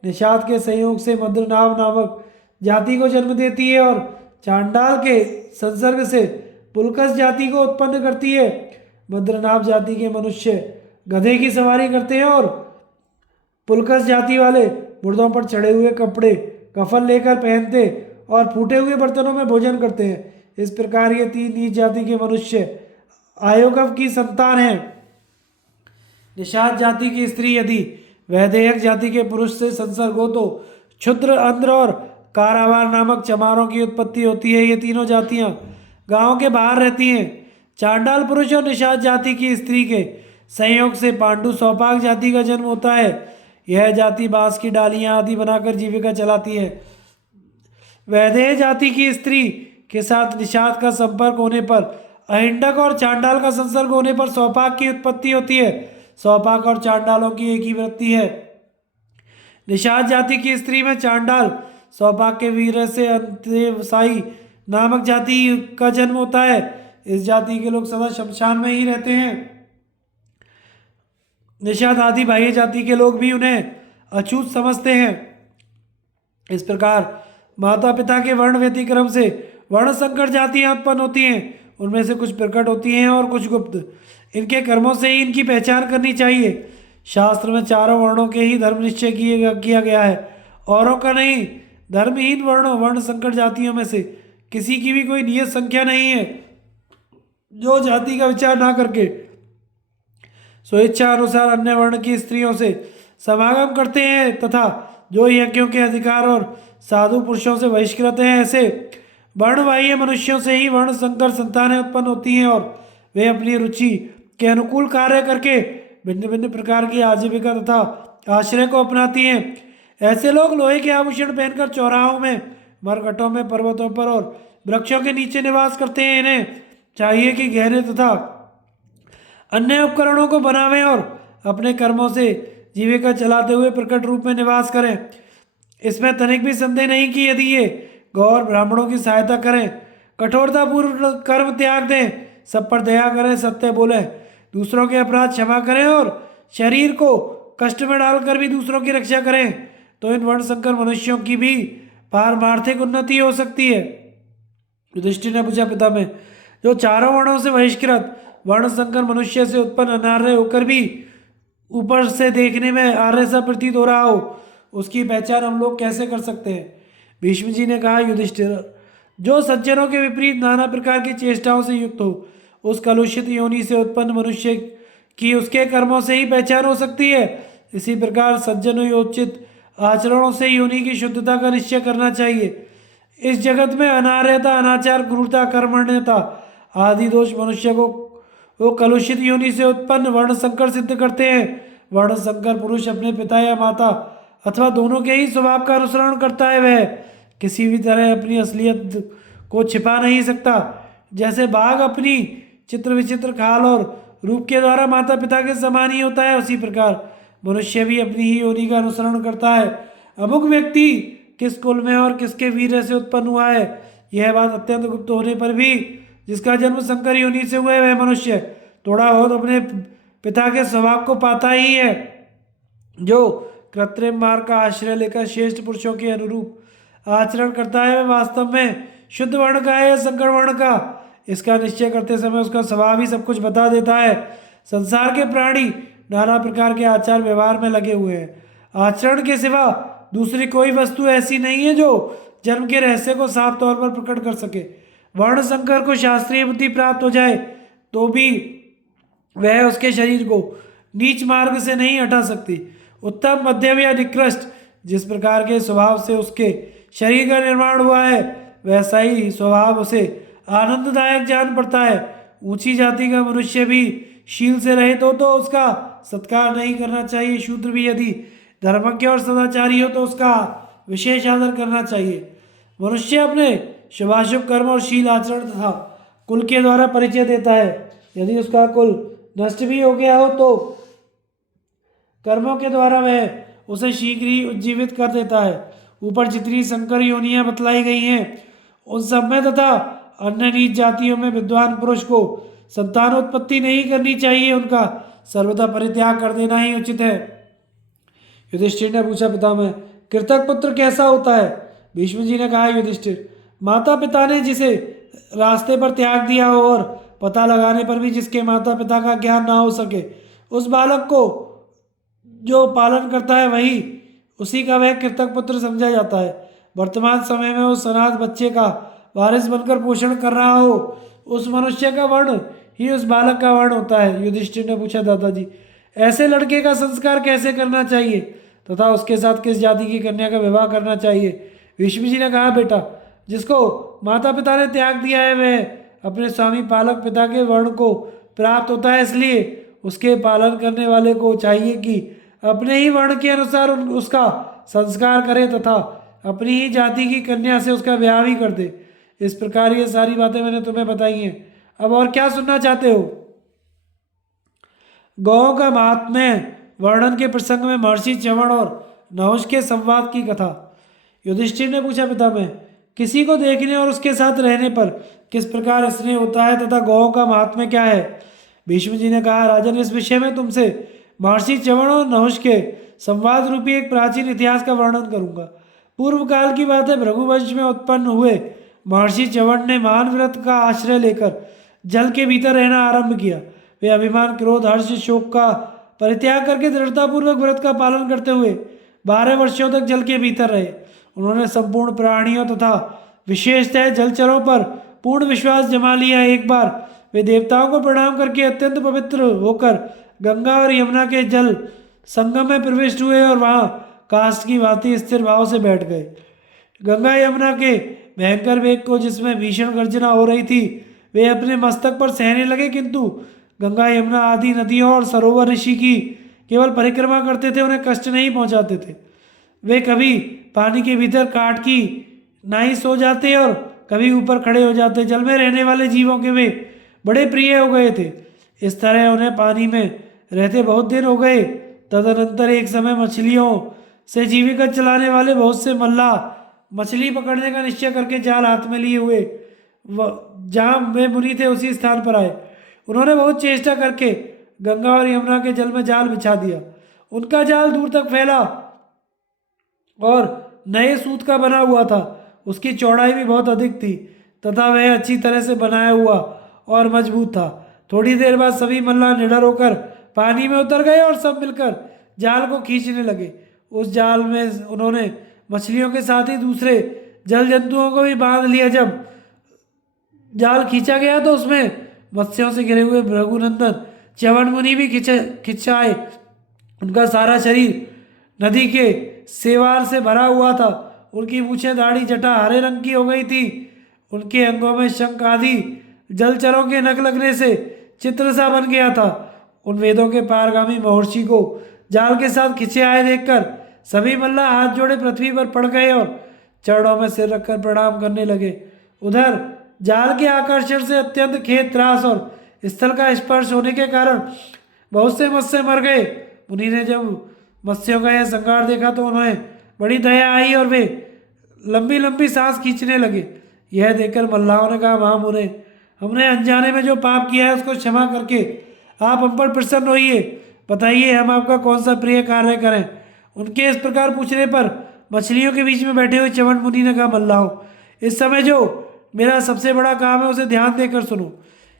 निषाद के संयोग से मद्रनाभ नामक जाति को जन्म देती है और चांडाल के संसर्ग से पुलकस जाति को उत्पन्न करती है। मद्रनाभ जाति के मनुष्य गधे की सवारी करते हैं और पुलकस जाति वाले मुर्दों पर चढ़े हुए कपड़े कफन लेकर पहनते और फूटे हुए बर्तनों में भोजन करते हैं। इस प्रकार ये 3 नीच जाति के मनुष्य आयोगव की संतान हैं। निषाद जाति की स्त्री यदि वैदेहक जाति के पुरुष से संसर्ग हो तो क्षुद्र, अंध्र और कारावार नामक चमारों की उत्पत्ति होती है। ये तीनों जातियां गांव के बाहर रहती हैं। चांडाल पुरुष और निषाद जाति की स्त्री के संयोग से पांडु सौपाक जाति का जन्म होता है। यह जाति बांस की डालियां आदि बनाकर जीविका चलाती है। वैदेह जाति की स्त्री के साथ निषाद का संपर्क होने पर अहिंडक और चांडाल का संसर्ग होने पर सौपाक की उत्पत्ति होती है। सौपाक और चांडालों की एक ही वृत्ति है। निषाद जाति की स्त्री में चांडाल सौपाक के वीर से अंत्यवसायी नामक जाति का जन्म होता है। इस जाति के लोग सदा शमशान में ही रहते हैं। निषाद आदि बाह्य जाति के लोग भी उन्हें अछूत समझते हैं। इस प्रकार माता पिता के वर्ण व्यतिक्रम से वर्ण संकर जातियां उत्पन्न होती हैं। उनमें से कुछ प्रकट होती हैं और कुछ गुप्त। इनके कर्मों से ही इनकी पहचान करनी चाहिए। शास्त्र में चारों वर्णों के ही धर्म निश्चय किया गया है, औरों का नहीं। धर्महीन वर्णों वर्ण संकर जातियों में से किसी की भी कोई नियत संख्या नहीं है, जो जाति का विचार ना करके स्वेच्छा अनुसार अन्य वर्ण की स्त्रियों से समागम करते हैं, तथा जो यज्ञों के अधिकार और साधु पुरुषों से बहिष्कृत हैं, ऐसे वर्णबाह्य मनुष्यों से ही वर्ण संकर संतानें उत्पन्न होती हैं, और वे अपनी रुचि के अनुकूल कार्य करके भिन्न भिन्न प्रकार की आजीविका तथा आश्रय को अपनाती हैं। ऐसे लोग लोहे के आभूषण पहनकर चौराहों में, मरघटों में, पर्वतों पर और वृक्षों के नीचे निवास करते हैं। इन्हें चाहिए कि गहने तथा अन्य उपकरणों को बनावें और अपने कर्मों से जीविका चलाते हुए प्रकट रूप में निवास करें। इसमें तनिक भी संदेह नहीं कि यदि ये गौर ब्राह्मणों की सहायता करें, कठोरतापूर्व कर्म त्याग दें, सब पर दया करें, सत्य बोलें, दूसरों के अपराध क्षमा करें और शरीर को कष्ट में डालकर भी दूसरों की रक्षा करें, तो इन वर्ण संकर मनुष्यों की भी पारमार्थिक उन्नति हो सकती है। युधिष्ठिर ने पूछा, पिता में जो चारों वर्णों से बहिष्कृत वर्ण संकर मनुष्य से उत्पन्न अनार्य होकर भी ऊपर से देखने में आर्य सा प्रतीत हो रहा हो, उसकी पहचान हम लोग कैसे कर सकते हैं? भीष्म जी ने कहा, युधिष्ठिर, जो सज्जनों के विपरीत नाना प्रकार की चेष्टाओं से युक्त हो, उस कलुषित योनि से उत्पन्न मनुष्य की उसके कर्मों से ही पहचान हो सकती है। इसी प्रकार सज्जनोचित आचरणों से योनि की शुद्धता का निश्चय करना चाहिए। इस जगत में अनार्यता, अनाचार, क्रूरता, कर्मण्यता आदि दोष मनुष्य को वो कलुषित योनि से उत्पन्न वर्ण संकर सिद्ध करते हैं। वर्ण संकर पुरुष अपने पिता या माता अथवा दोनों के ही स्वभाव का अनुसरण करता है। वह किसी भी तरह अपनी असलियत को छिपा नहीं सकता। जैसे बाघ अपनी चित्र विचित्र खाल और रूप के द्वारा माता पिता के समान ही होता है, उसी प्रकार मनुष्य भी अपनी ही योनि का अनुसरण करता है। अमुक व्यक्ति किस कुल में और किसके वीर्य से उत्पन्न हुआ है, यह बात अत्यंत गुप्त होने पर भी जिसका जन्म संकर योनि से हुआ है, वह मनुष्य थोड़ा बहुत अपने पिता के स्वभाव को पाता ही है। जो कृत्रिम मार्ग का आश्रय लेकर श्रेष्ठ पुरुषों के अनुरूप आचरण करता है, वह वास्तव में शुद्ध वर्ण का है या संकर वर्ण का, इसका निश्चय करते समय उसका स्वभाव ही सब कुछ बता देता है। संसार के प्राणी नाना प्रकार के आचार व्यवहार में लगे हुए हैं। आचरण के सिवा दूसरी कोई वस्तु ऐसी नहीं है जो जन्म के रहस्य को साफ तौर पर प्रकट कर सके। वर्ण संकर को शास्त्रीय बुद्धि प्राप्त हो जाए तो भी वह उसके शरीर को नीच मार्ग से नहीं हटा सकती। उत्तम, मध्यम या निकृष्ट जिस प्रकार के स्वभाव से उसके शरीर का निर्माण हुआ है, वैसा ही स्वभाव उसे आनंददायक जान पड़ता है। ऊंची जाति का मनुष्य भी शील से रहित हो तो उसका सत्कार नहीं करना चाहिए। शूद्र भी यदि धर्मज्ञ और सदाचारी हो तो उसका विशेष आदर करना चाहिए। मनुष्य अपने शुभाशुभ कर्म और शील आचरण तथा कुल के द्वारा परिचय देता है। यदि उसका कुल नष्ट भी हो गया हो तो कर्मों के द्वारा वह उसे शीघ्र ही उज्जीवित कर देता है। ऊपर जितनी संकर योनियां बतलाई गई हैं, उन सब में तथा अन्य नीच जातियों में विद्वान पुरुष को संतानोत्पत्ति नहीं करनी चाहिए, उनका सर्वदा परित्याग कर देना ही उचित है। युधिष्ठिर ने पूछा, पितामह, कृतक पुत्र कैसा होता है? भीष्म जी ने कहा, युधिष्ठिर, माता पिता ने जिसे रास्ते पर त्याग दिया हो और पता लगाने पर भी जिसके माता पिता का ज्ञान ना हो सके, उस बालक को जो पालन करता है वही उसी का वह कृतक पुत्र समझा जाता है। वर्तमान समय में उस अनाथ बच्चे का वारिस बनकर पोषण कर रहा हो, उस मनुष्य का वर्ण ही उस बालक का वर्ण होता है। युधिष्ठिर ने पूछा, दादाजी, ऐसे लड़के का संस्कार कैसे करना चाहिए तथा उसके साथ किस जाति की कन्या का विवाह करना चाहिए? भीष्म जी ने कहा, बेटा, जिसको माता पिता ने त्याग दिया है वह अपने स्वामी पालक पिता के वर्ण को प्राप्त होता है, इसलिए उसके पालन करने वाले को चाहिए कि अपने ही वर्ण के अनुसार उसका संस्कार करे तथा अपनी ही जाति की कन्या से उसका ब्याह भी कर दे। इस प्रकार ये सारी बातें मैंने तुम्हें बताई हैं, अब और क्या सुनना चाहते हो? गौओं का महात्म्य वर्णन के प्रसंग में महर्षि च्यवन और नहुष के संवाद की कथा। युधिष्ठिर ने पूछा, पितामह, किसी को देखने और उसके साथ रहने पर किस प्रकार स्नेह होता है तथा गौओं का महात्म्य क्या है? भीष्म जी ने कहा, राजन, इस विषय में तुमसे महर्षि च्यवन और नहुष के संवाद रूपी एक प्राचीन इतिहास का वर्णन करूंगा। पूर्व काल की बात है, भृगुवंश में उत्पन्न हुए महर्षि च्यवन ने महान व्रत का आश्रय लेकर जल के भीतर रहना आरंभ किया। वे अभिमान, क्रोध, हर्ष, शोक का परित्याग करके दृढ़तापूर्वक व्रत का पालन करते हुए 12 वर्षों तक जल के भीतर रहे। उन्होंने संपूर्ण प्राणियों तथा विशेषतः जलचरों पर पूर्ण विश्वास जमा लिया। एक बार वे देवताओं को प्रणाम करके अत्यंत पवित्र होकर गंगा और यमुना के जल संगम में प्रविष्ट हुए और वहां काष्ठ की भांति स्थिर भाव से बैठ गए। गंगा यमुना के भयंकर वेग को, जिसमें भीषण गर्जना हो रही थी, वे अपने मस्तक पर सहने लगे, किंतु गंगा यमुना आदि नदियों और सरोवर ऋषि की केवल परिक्रमा करते थे, उन्हें कष्ट नहीं पहुंचाते थे। वे कभी पानी के भीतर काट की नाई सो जाते और कभी ऊपर खड़े हो जाते। जल में रहने वाले जीवों के वे बड़े प्रिय हो गए थे। इस तरह उन्हें पानी में रहते बहुत दिन हो गए। तदनंतर एक समय मछलियों से जीविका चलाने वाले बहुत से मल्लाह मछली पकड़ने का निश्चय करके जाल हाथ में लिए हुए जहाँ वे मुनि थे उसी स्थान पर आए। उन्होंने बहुत चेष्टा करके गंगा और यमुना के जल में जाल बिछा दिया। उनका जाल दूर तक फैला और नए सूत का बना हुआ था। उसकी चौड़ाई भी बहुत अधिक थी तथा वह अच्छी तरह से बनाया हुआ और मजबूत था। थोड़ी देर बाद सभी मल्लाह निडर होकर पानी में उतर गए और सब मिलकर जाल को खींचने लगे। उस जाल में उन्होंने मछलियों के साथ ही दूसरे जल जंतुओं को भी बांध लिया। जब जाल खींचा गया तो उसमें मत्स्यों से घिरे हुए भृगुनंदन च्यवन मुनि भी खिंचाए। उनका सारा शरीर नदी के सेवार से भरा हुआ था। उनकी मूछें, दाढ़ी, जटा हरे रंग की हो गई थी। उनके अंगों में शंख आदि जलचरों के नख लगने से चित्र सा बन गया था। उन वेदों के पारगामी महर्षि को जाल के साथ खिंचे आए देखकर सभी मल्लाह हाथ जोड़े पृथ्वी पर पड़ गए और चरणों में सिर रखकर प्रणाम करने लगे। उधर जाल के आकर्षण से अत्यंत खेद, त्रास और स्थल का स्पर्श होने के कारण बहुत से मत्स्य मर गए। मुनि ने जब मत्स्यों का यह संहार देखा तो उन्हें बड़ी दया आई और वे लंबी लंबी सांस खींचने लगे। यह देखकर मल्लाहों ने कहा, महामुने, हमने अनजाने में जो पाप किया है उसको क्षमा करके आप हम पर प्रसन्न होइए। बताइए, हम आपका कौन सा प्रिय कार्य करें। उनके इस प्रकार पूछने पर मछलियों के बीच में बैठे हुए च्यवन मुनि ने कहा, मल्लाहों, इस समय जो मेरा सबसे बड़ा काम है उसे ध्यान देकर सुनो।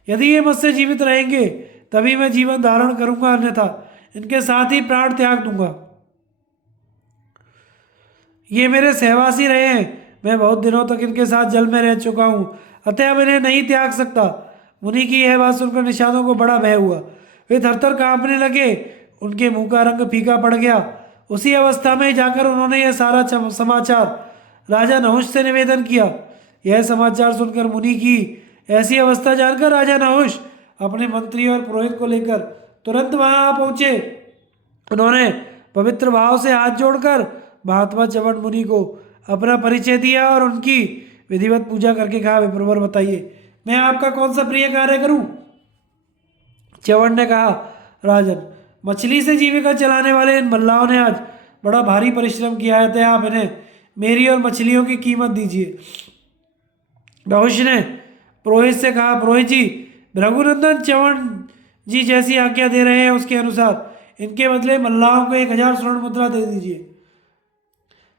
यदि ये मुझसे जीवित रहेंगे तभी मैं जीवन धारण करूंगा, अन्यथा इनके साथ ही प्राण त्याग दूंगा। ये मेरे सहवासी रहे हैं, मैं बहुत दिनों तक इनके साथ जल में रह चुका हूँ, अतः अब इन्हें नहीं त्याग सकता। मुनि की यह बात सुनकर निषादों को बड़ा भय हुआ। वे थरथर कांपने लगे। उनके मुंह का रंग फीका पड़ गया। उसी अवस्था में जाकर उन्होंने यह सारा समाचार राजा नहुष से निवेदन किया। यह समाचार सुनकर मुनि की ऐसी अवस्था जानकर राजा नहुष अपने मंत्री और पुरोहित को लेकर तुरंत वहां आ पहुंचे। उन्होंने पवित्र भाव से हाथ जोड़कर महात्मा च्यवन मुनि को अपना परिचय दिया और उनकी विधिवत पूजा करके कहा, विप्रवर, बताइए मैं आपका कौन सा प्रिय कार्य करूं। च्यवन ने कहा, राजन, मछली से जीविका चलाने वाले इन मल्लाहों ने आज बड़ा भारी परिश्रम किया है, तो आप इन्हें मेरी और मछलियों की कीमत दीजिए। नहुष ने पुरोहित से कहा, पुरोहित जी, भृगुनंदन च्यवन जी जैसी आज्ञा दे रहे हैं उसके अनुसार इनके बदले मल्लाहों को 1000 स्वर्ण मुद्रा दे दीजिए।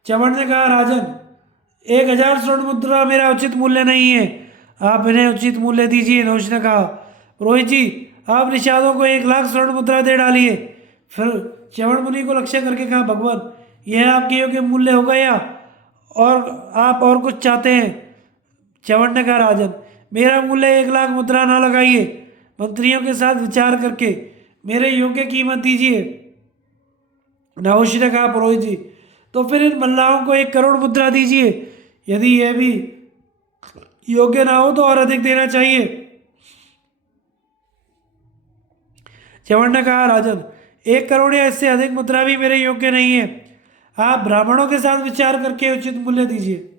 च्यवन ने कहा, राजन, 1000 स्वर्ण मुद्रा मेरा उचित मूल्य नहीं है, आप इन्हें उचित मूल्य दीजिए। नहुष ने कहा, पुरोहित जी, आप निषादों को 1,00,000 स्वर्ण मुद्रा दे डालिए। फिर च्यवन मुनि को लक्ष्य करके कहा, भगवान, यह आपके योग्य मूल्य हो गया और आप और कुछ चाहते हैं। च्यवन ने कहा, राजन, मेरा मूल्य 1,00,000 मुद्रा ना लगाइए, मंत्रियों के साथ विचार करके मेरे योग्य कीमत दीजिए। नहुष ने कहा, पुरोहित जी, तो फिर इन मल्लाहों को 1 करोड़ मुद्रा दीजिए। यदि यह भी योग्य ना हो तो और अधिक देना चाहिए। च्यवन ने कहा, राजन, 1 करोड़ या इससे अधिक मुद्रा भी मेरे योग्य नहीं है, आप ब्राह्मणों के साथ विचार करके उचित मूल्य दीजिए।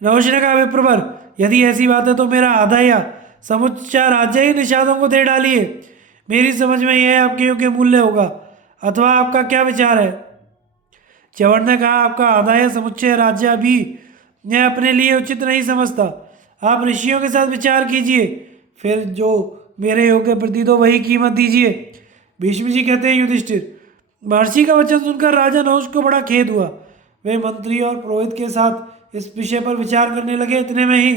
नहुष ने कहा, विप्रवर, यदि ऐसी बात है तो मेरा आधा या समुच्चा राज्य ही निषादों को दे डालिए। मेरी समझ में यह आपके योग्य मूल्य होगा, अथवा आपका क्या विचार है। च्यवन ने कहा, आपका आधा या समुच्चय राज्य भी मैं अपने लिए उचित नहीं समझता, आप ऋषियों के साथ विचार कीजिए, फिर जो मेरे योग्य प्रतीत हो वही कीमत दीजिए। भीष्म जी कहते हैं, युधिष्ठिर, महर्षि का वचन सुनकर राजा नहुष को बड़ा खेद हुआ। वे मंत्री और पुरोहित के साथ इस विषय पर विचार करने लगे। इतने में ही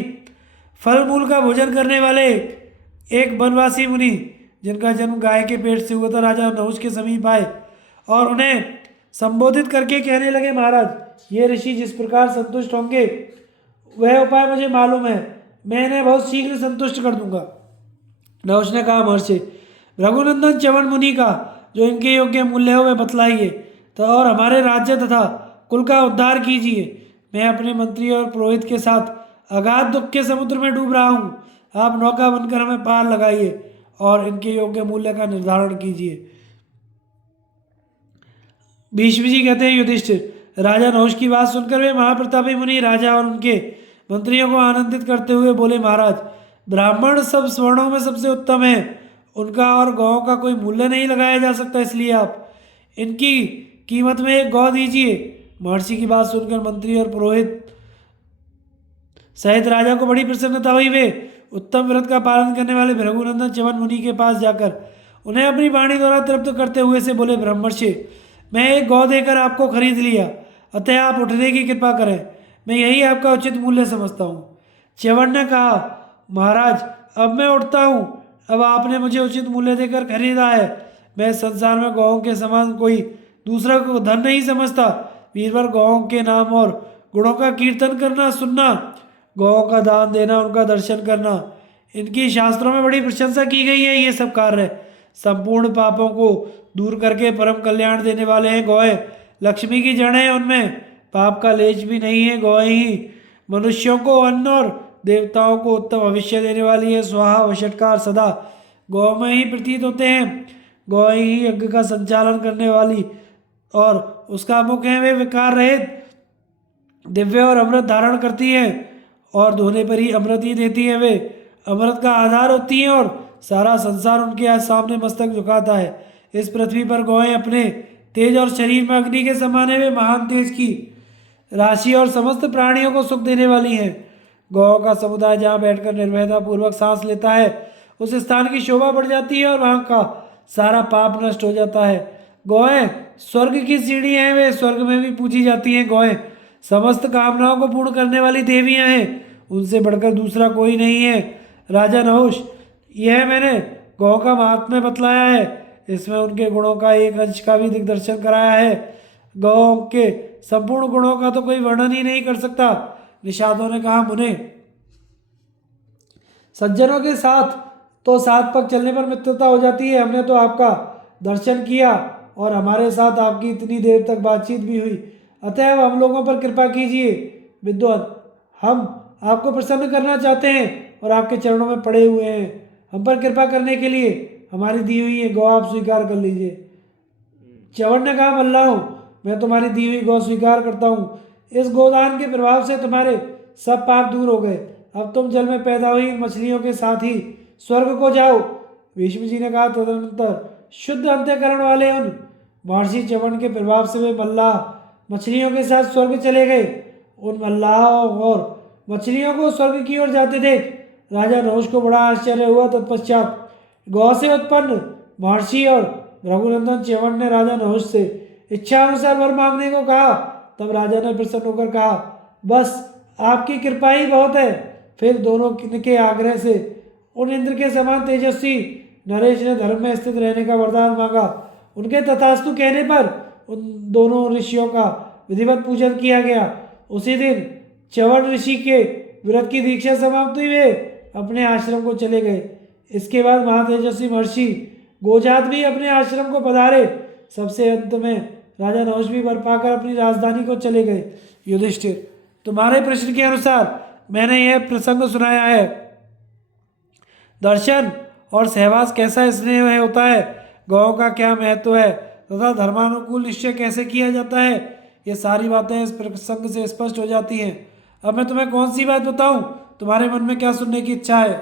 फल मूल का भोजन करने वाले एक वनवासी मुनि जिनका जन्म गाय के पेट से हुआ था राजा नहुष के समीप आए और उन्हें संबोधित करके कहने लगे, महाराज ये ऋषि जिस प्रकार संतुष्ट होंगे वह उपाय मुझे मालूम है, मैं इन्हें बहुत शीघ्र संतुष्ट कर दूंगा। नहुष ने कहा, महर्षि रघुनंदन च्यवन मुनि का जो इनके योग्य मूल्य हो वह बतलाइए तो और हमारे राज्य तथा कुल का उद्धार कीजिए। मैं अपने मंत्री और पुरोहित के साथ अगाध दुख के समुद्र में डूब रहा हूँ, आप नौका बनकर हमें पार लगाइए और इनके योग्य मूल्य का निर्धारण कीजिए। भीष्म जी कहते हैं, युधिष्ठिर राजा नहुष की बात सुनकर वे महाप्रतापी मुनि राजा और उनके मंत्रियों को आनंदित करते हुए बोले, महाराज ब्राह्मण सब स्वर्णों में सबसे उत्तम है, उनका और गौों का कोई मूल्य नहीं लगाया जा सकता, इसलिए आप इनकी कीमत में एक गौ दीजिए। महर्षि की बात सुनकर मंत्री और पुरोहित सहित राजा को बड़ी प्रसन्नता हुई। वे उत्तम व्रत का पालन करने वाले भृगुनंदन च्यवन मुनि के पास जाकर उन्हें अपनी वाणी द्वारा तृप्त करते हुए से बोले, ब्रह्मर्षि मैं एक गौ देकर आपको खरीद लिया, अतः आप उठने की कृपा करें, मैं यही आपका उचित मूल्य समझता हूँ। च्यवन ने कहा, महाराज अब मैं उठता हूँ, अब आपने मुझे उचित मूल्य देकर खरीदा है, मैं संसार में गौों के समान कोई दूसरा को धन नहीं समझता। वीरवर गौों के नाम और गुणों का कीर्तन करना, सुनना, गौों का दान देना, उनका दर्शन करना, इनकी शास्त्रों में बड़ी प्रशंसा की गई है। ये सब कार्य संपूर्ण पापों को दूर करके परम कल्याण देने वाले हैं। गौएं लक्ष्मी की जड़ है, उनमें पाप का लेश भी नहीं है। गौएं ही मनुष्यों को अन्न और देवताओं को उत्तम भविष्य देने वाली है। स्वाहा वषटकार सदा गौ में ही प्रतीत होते हैं। गौएं ही यज्ञ का संचालन करने वाली और उसका मुख है। वे विकार रहित दिव्य और अमृत धारण करती है और धोने पर ही अमृत ही देती है। वे अमृत का आधार होती हैं और सारा संसार उनके आज सामने मस्तक झुकाता है। इस पृथ्वी पर गौएं अपने तेज और शरीर में अग्नि के समान है। वे महान तेज की राशि और समस्त प्राणियों को सुख देने वाली हैं। गौ का समुदाय जहाँ बैठकर निर्भयता पूर्वक सांस लेता है उस स्थान की शोभा बढ़ जाती है और वहाँ का सारा पाप नष्ट हो जाता है। गौएं स्वर्ग की सीढ़ी हैं, वे स्वर्ग में भी पूजी जाती हैं। गौएं समस्त कामनाओं को पूर्ण करने वाली देवियाँ हैं, उनसे बढ़कर दूसरा कोई नहीं है। राजा नहुष यह मैंने गौ का महात्म्य बतलाया है, इसमें उनके गुणों का एक अंश का भी दिग्दर्शन कराया है। गौ के संपूर्ण गुणों का तो कोई वर्णन ही नहीं कर सकता। निषादों ने कहा, मुने सज्जनों के साथ तो 7 पग चलने पर मित्रता हो जाती है। हमने तो आपका दर्शन किया और हमारे साथ आपकी इतनी देर तक बातचीत भी हुई, अतः हम लोगों पर कृपा कीजिए। विद्वान हम आपको प्रसन्न करना चाहते हैं और आपके चरणों में पड़े हुए हैं। हम पर कृपा करने के लिए हमारी दी हुई ये गौ आप स्वीकार कर लीजिए। च्यवन ने कहा, मल्लाह मैं तुम्हारी दी हुई गौ स्वीकार करता हूँ। इस गोदान के प्रभाव से तुम्हारे सब पाप दूर हो गए। अब तुम जल में पैदा हुई इन मछलियों के साथ ही स्वर्ग को जाओ। भीष्म जी ने कहा, तदनंतर शुद्ध अंत्यकरण वाले उन महर्षि च्यवन के प्रभाव से वे मल्लाह मछलियों के साथ स्वर्ग चले गए। उन मल्लाह और मछलियों को स्वर्ग की ओर जाते देख राजा नहुष को बड़ा आश्चर्य हुआ। तत्पश्चात गौ से उत्पन्न महर्षि और रघुनंदन च्यवन ने राजा नहुष से इच्छा अनुसार वर मांगने को कहा। तब राजा ने प्रसन्न होकर कहा, बस आपकी कृपा ही बहुत है। फिर दोनों के आग्रह से उन इंद्र के समान तेजस्वी नरेश ने धर्म में स्थित रहने का वरदान मांगा। उनके तथास्तु कहने पर उन दोनों ऋषियों का विधिवत पूजन किया गया। उसी दिन च्यवन ऋषि के व्रत की दीक्षा समाप्त हुई, वे अपने आश्रम को चले गए। इसके बाद महातेजस्वी महर्षि गोजात भी अपने आश्रम को पधारे। सबसे अंत में राजा नहुष भी वर पाकर अपनी राजधानी को चले गए। युधिष्ठिर, तुम्हारे प्रश्न के अनुसार मैंने यह प्रसंग सुनाया है। दर्शन और सहवास कैसा स्नेह होता है, गौ का क्या महत्व है तथा धर्मानुकूल निश्चय कैसे किया जाता है, ये सारी बातें इस प्रसंग से स्पष्ट हो जाती हैं। अब मैं तुम्हें कौन सी बात बताऊं? तुम्हारे मन में क्या सुनने की इच्छा है?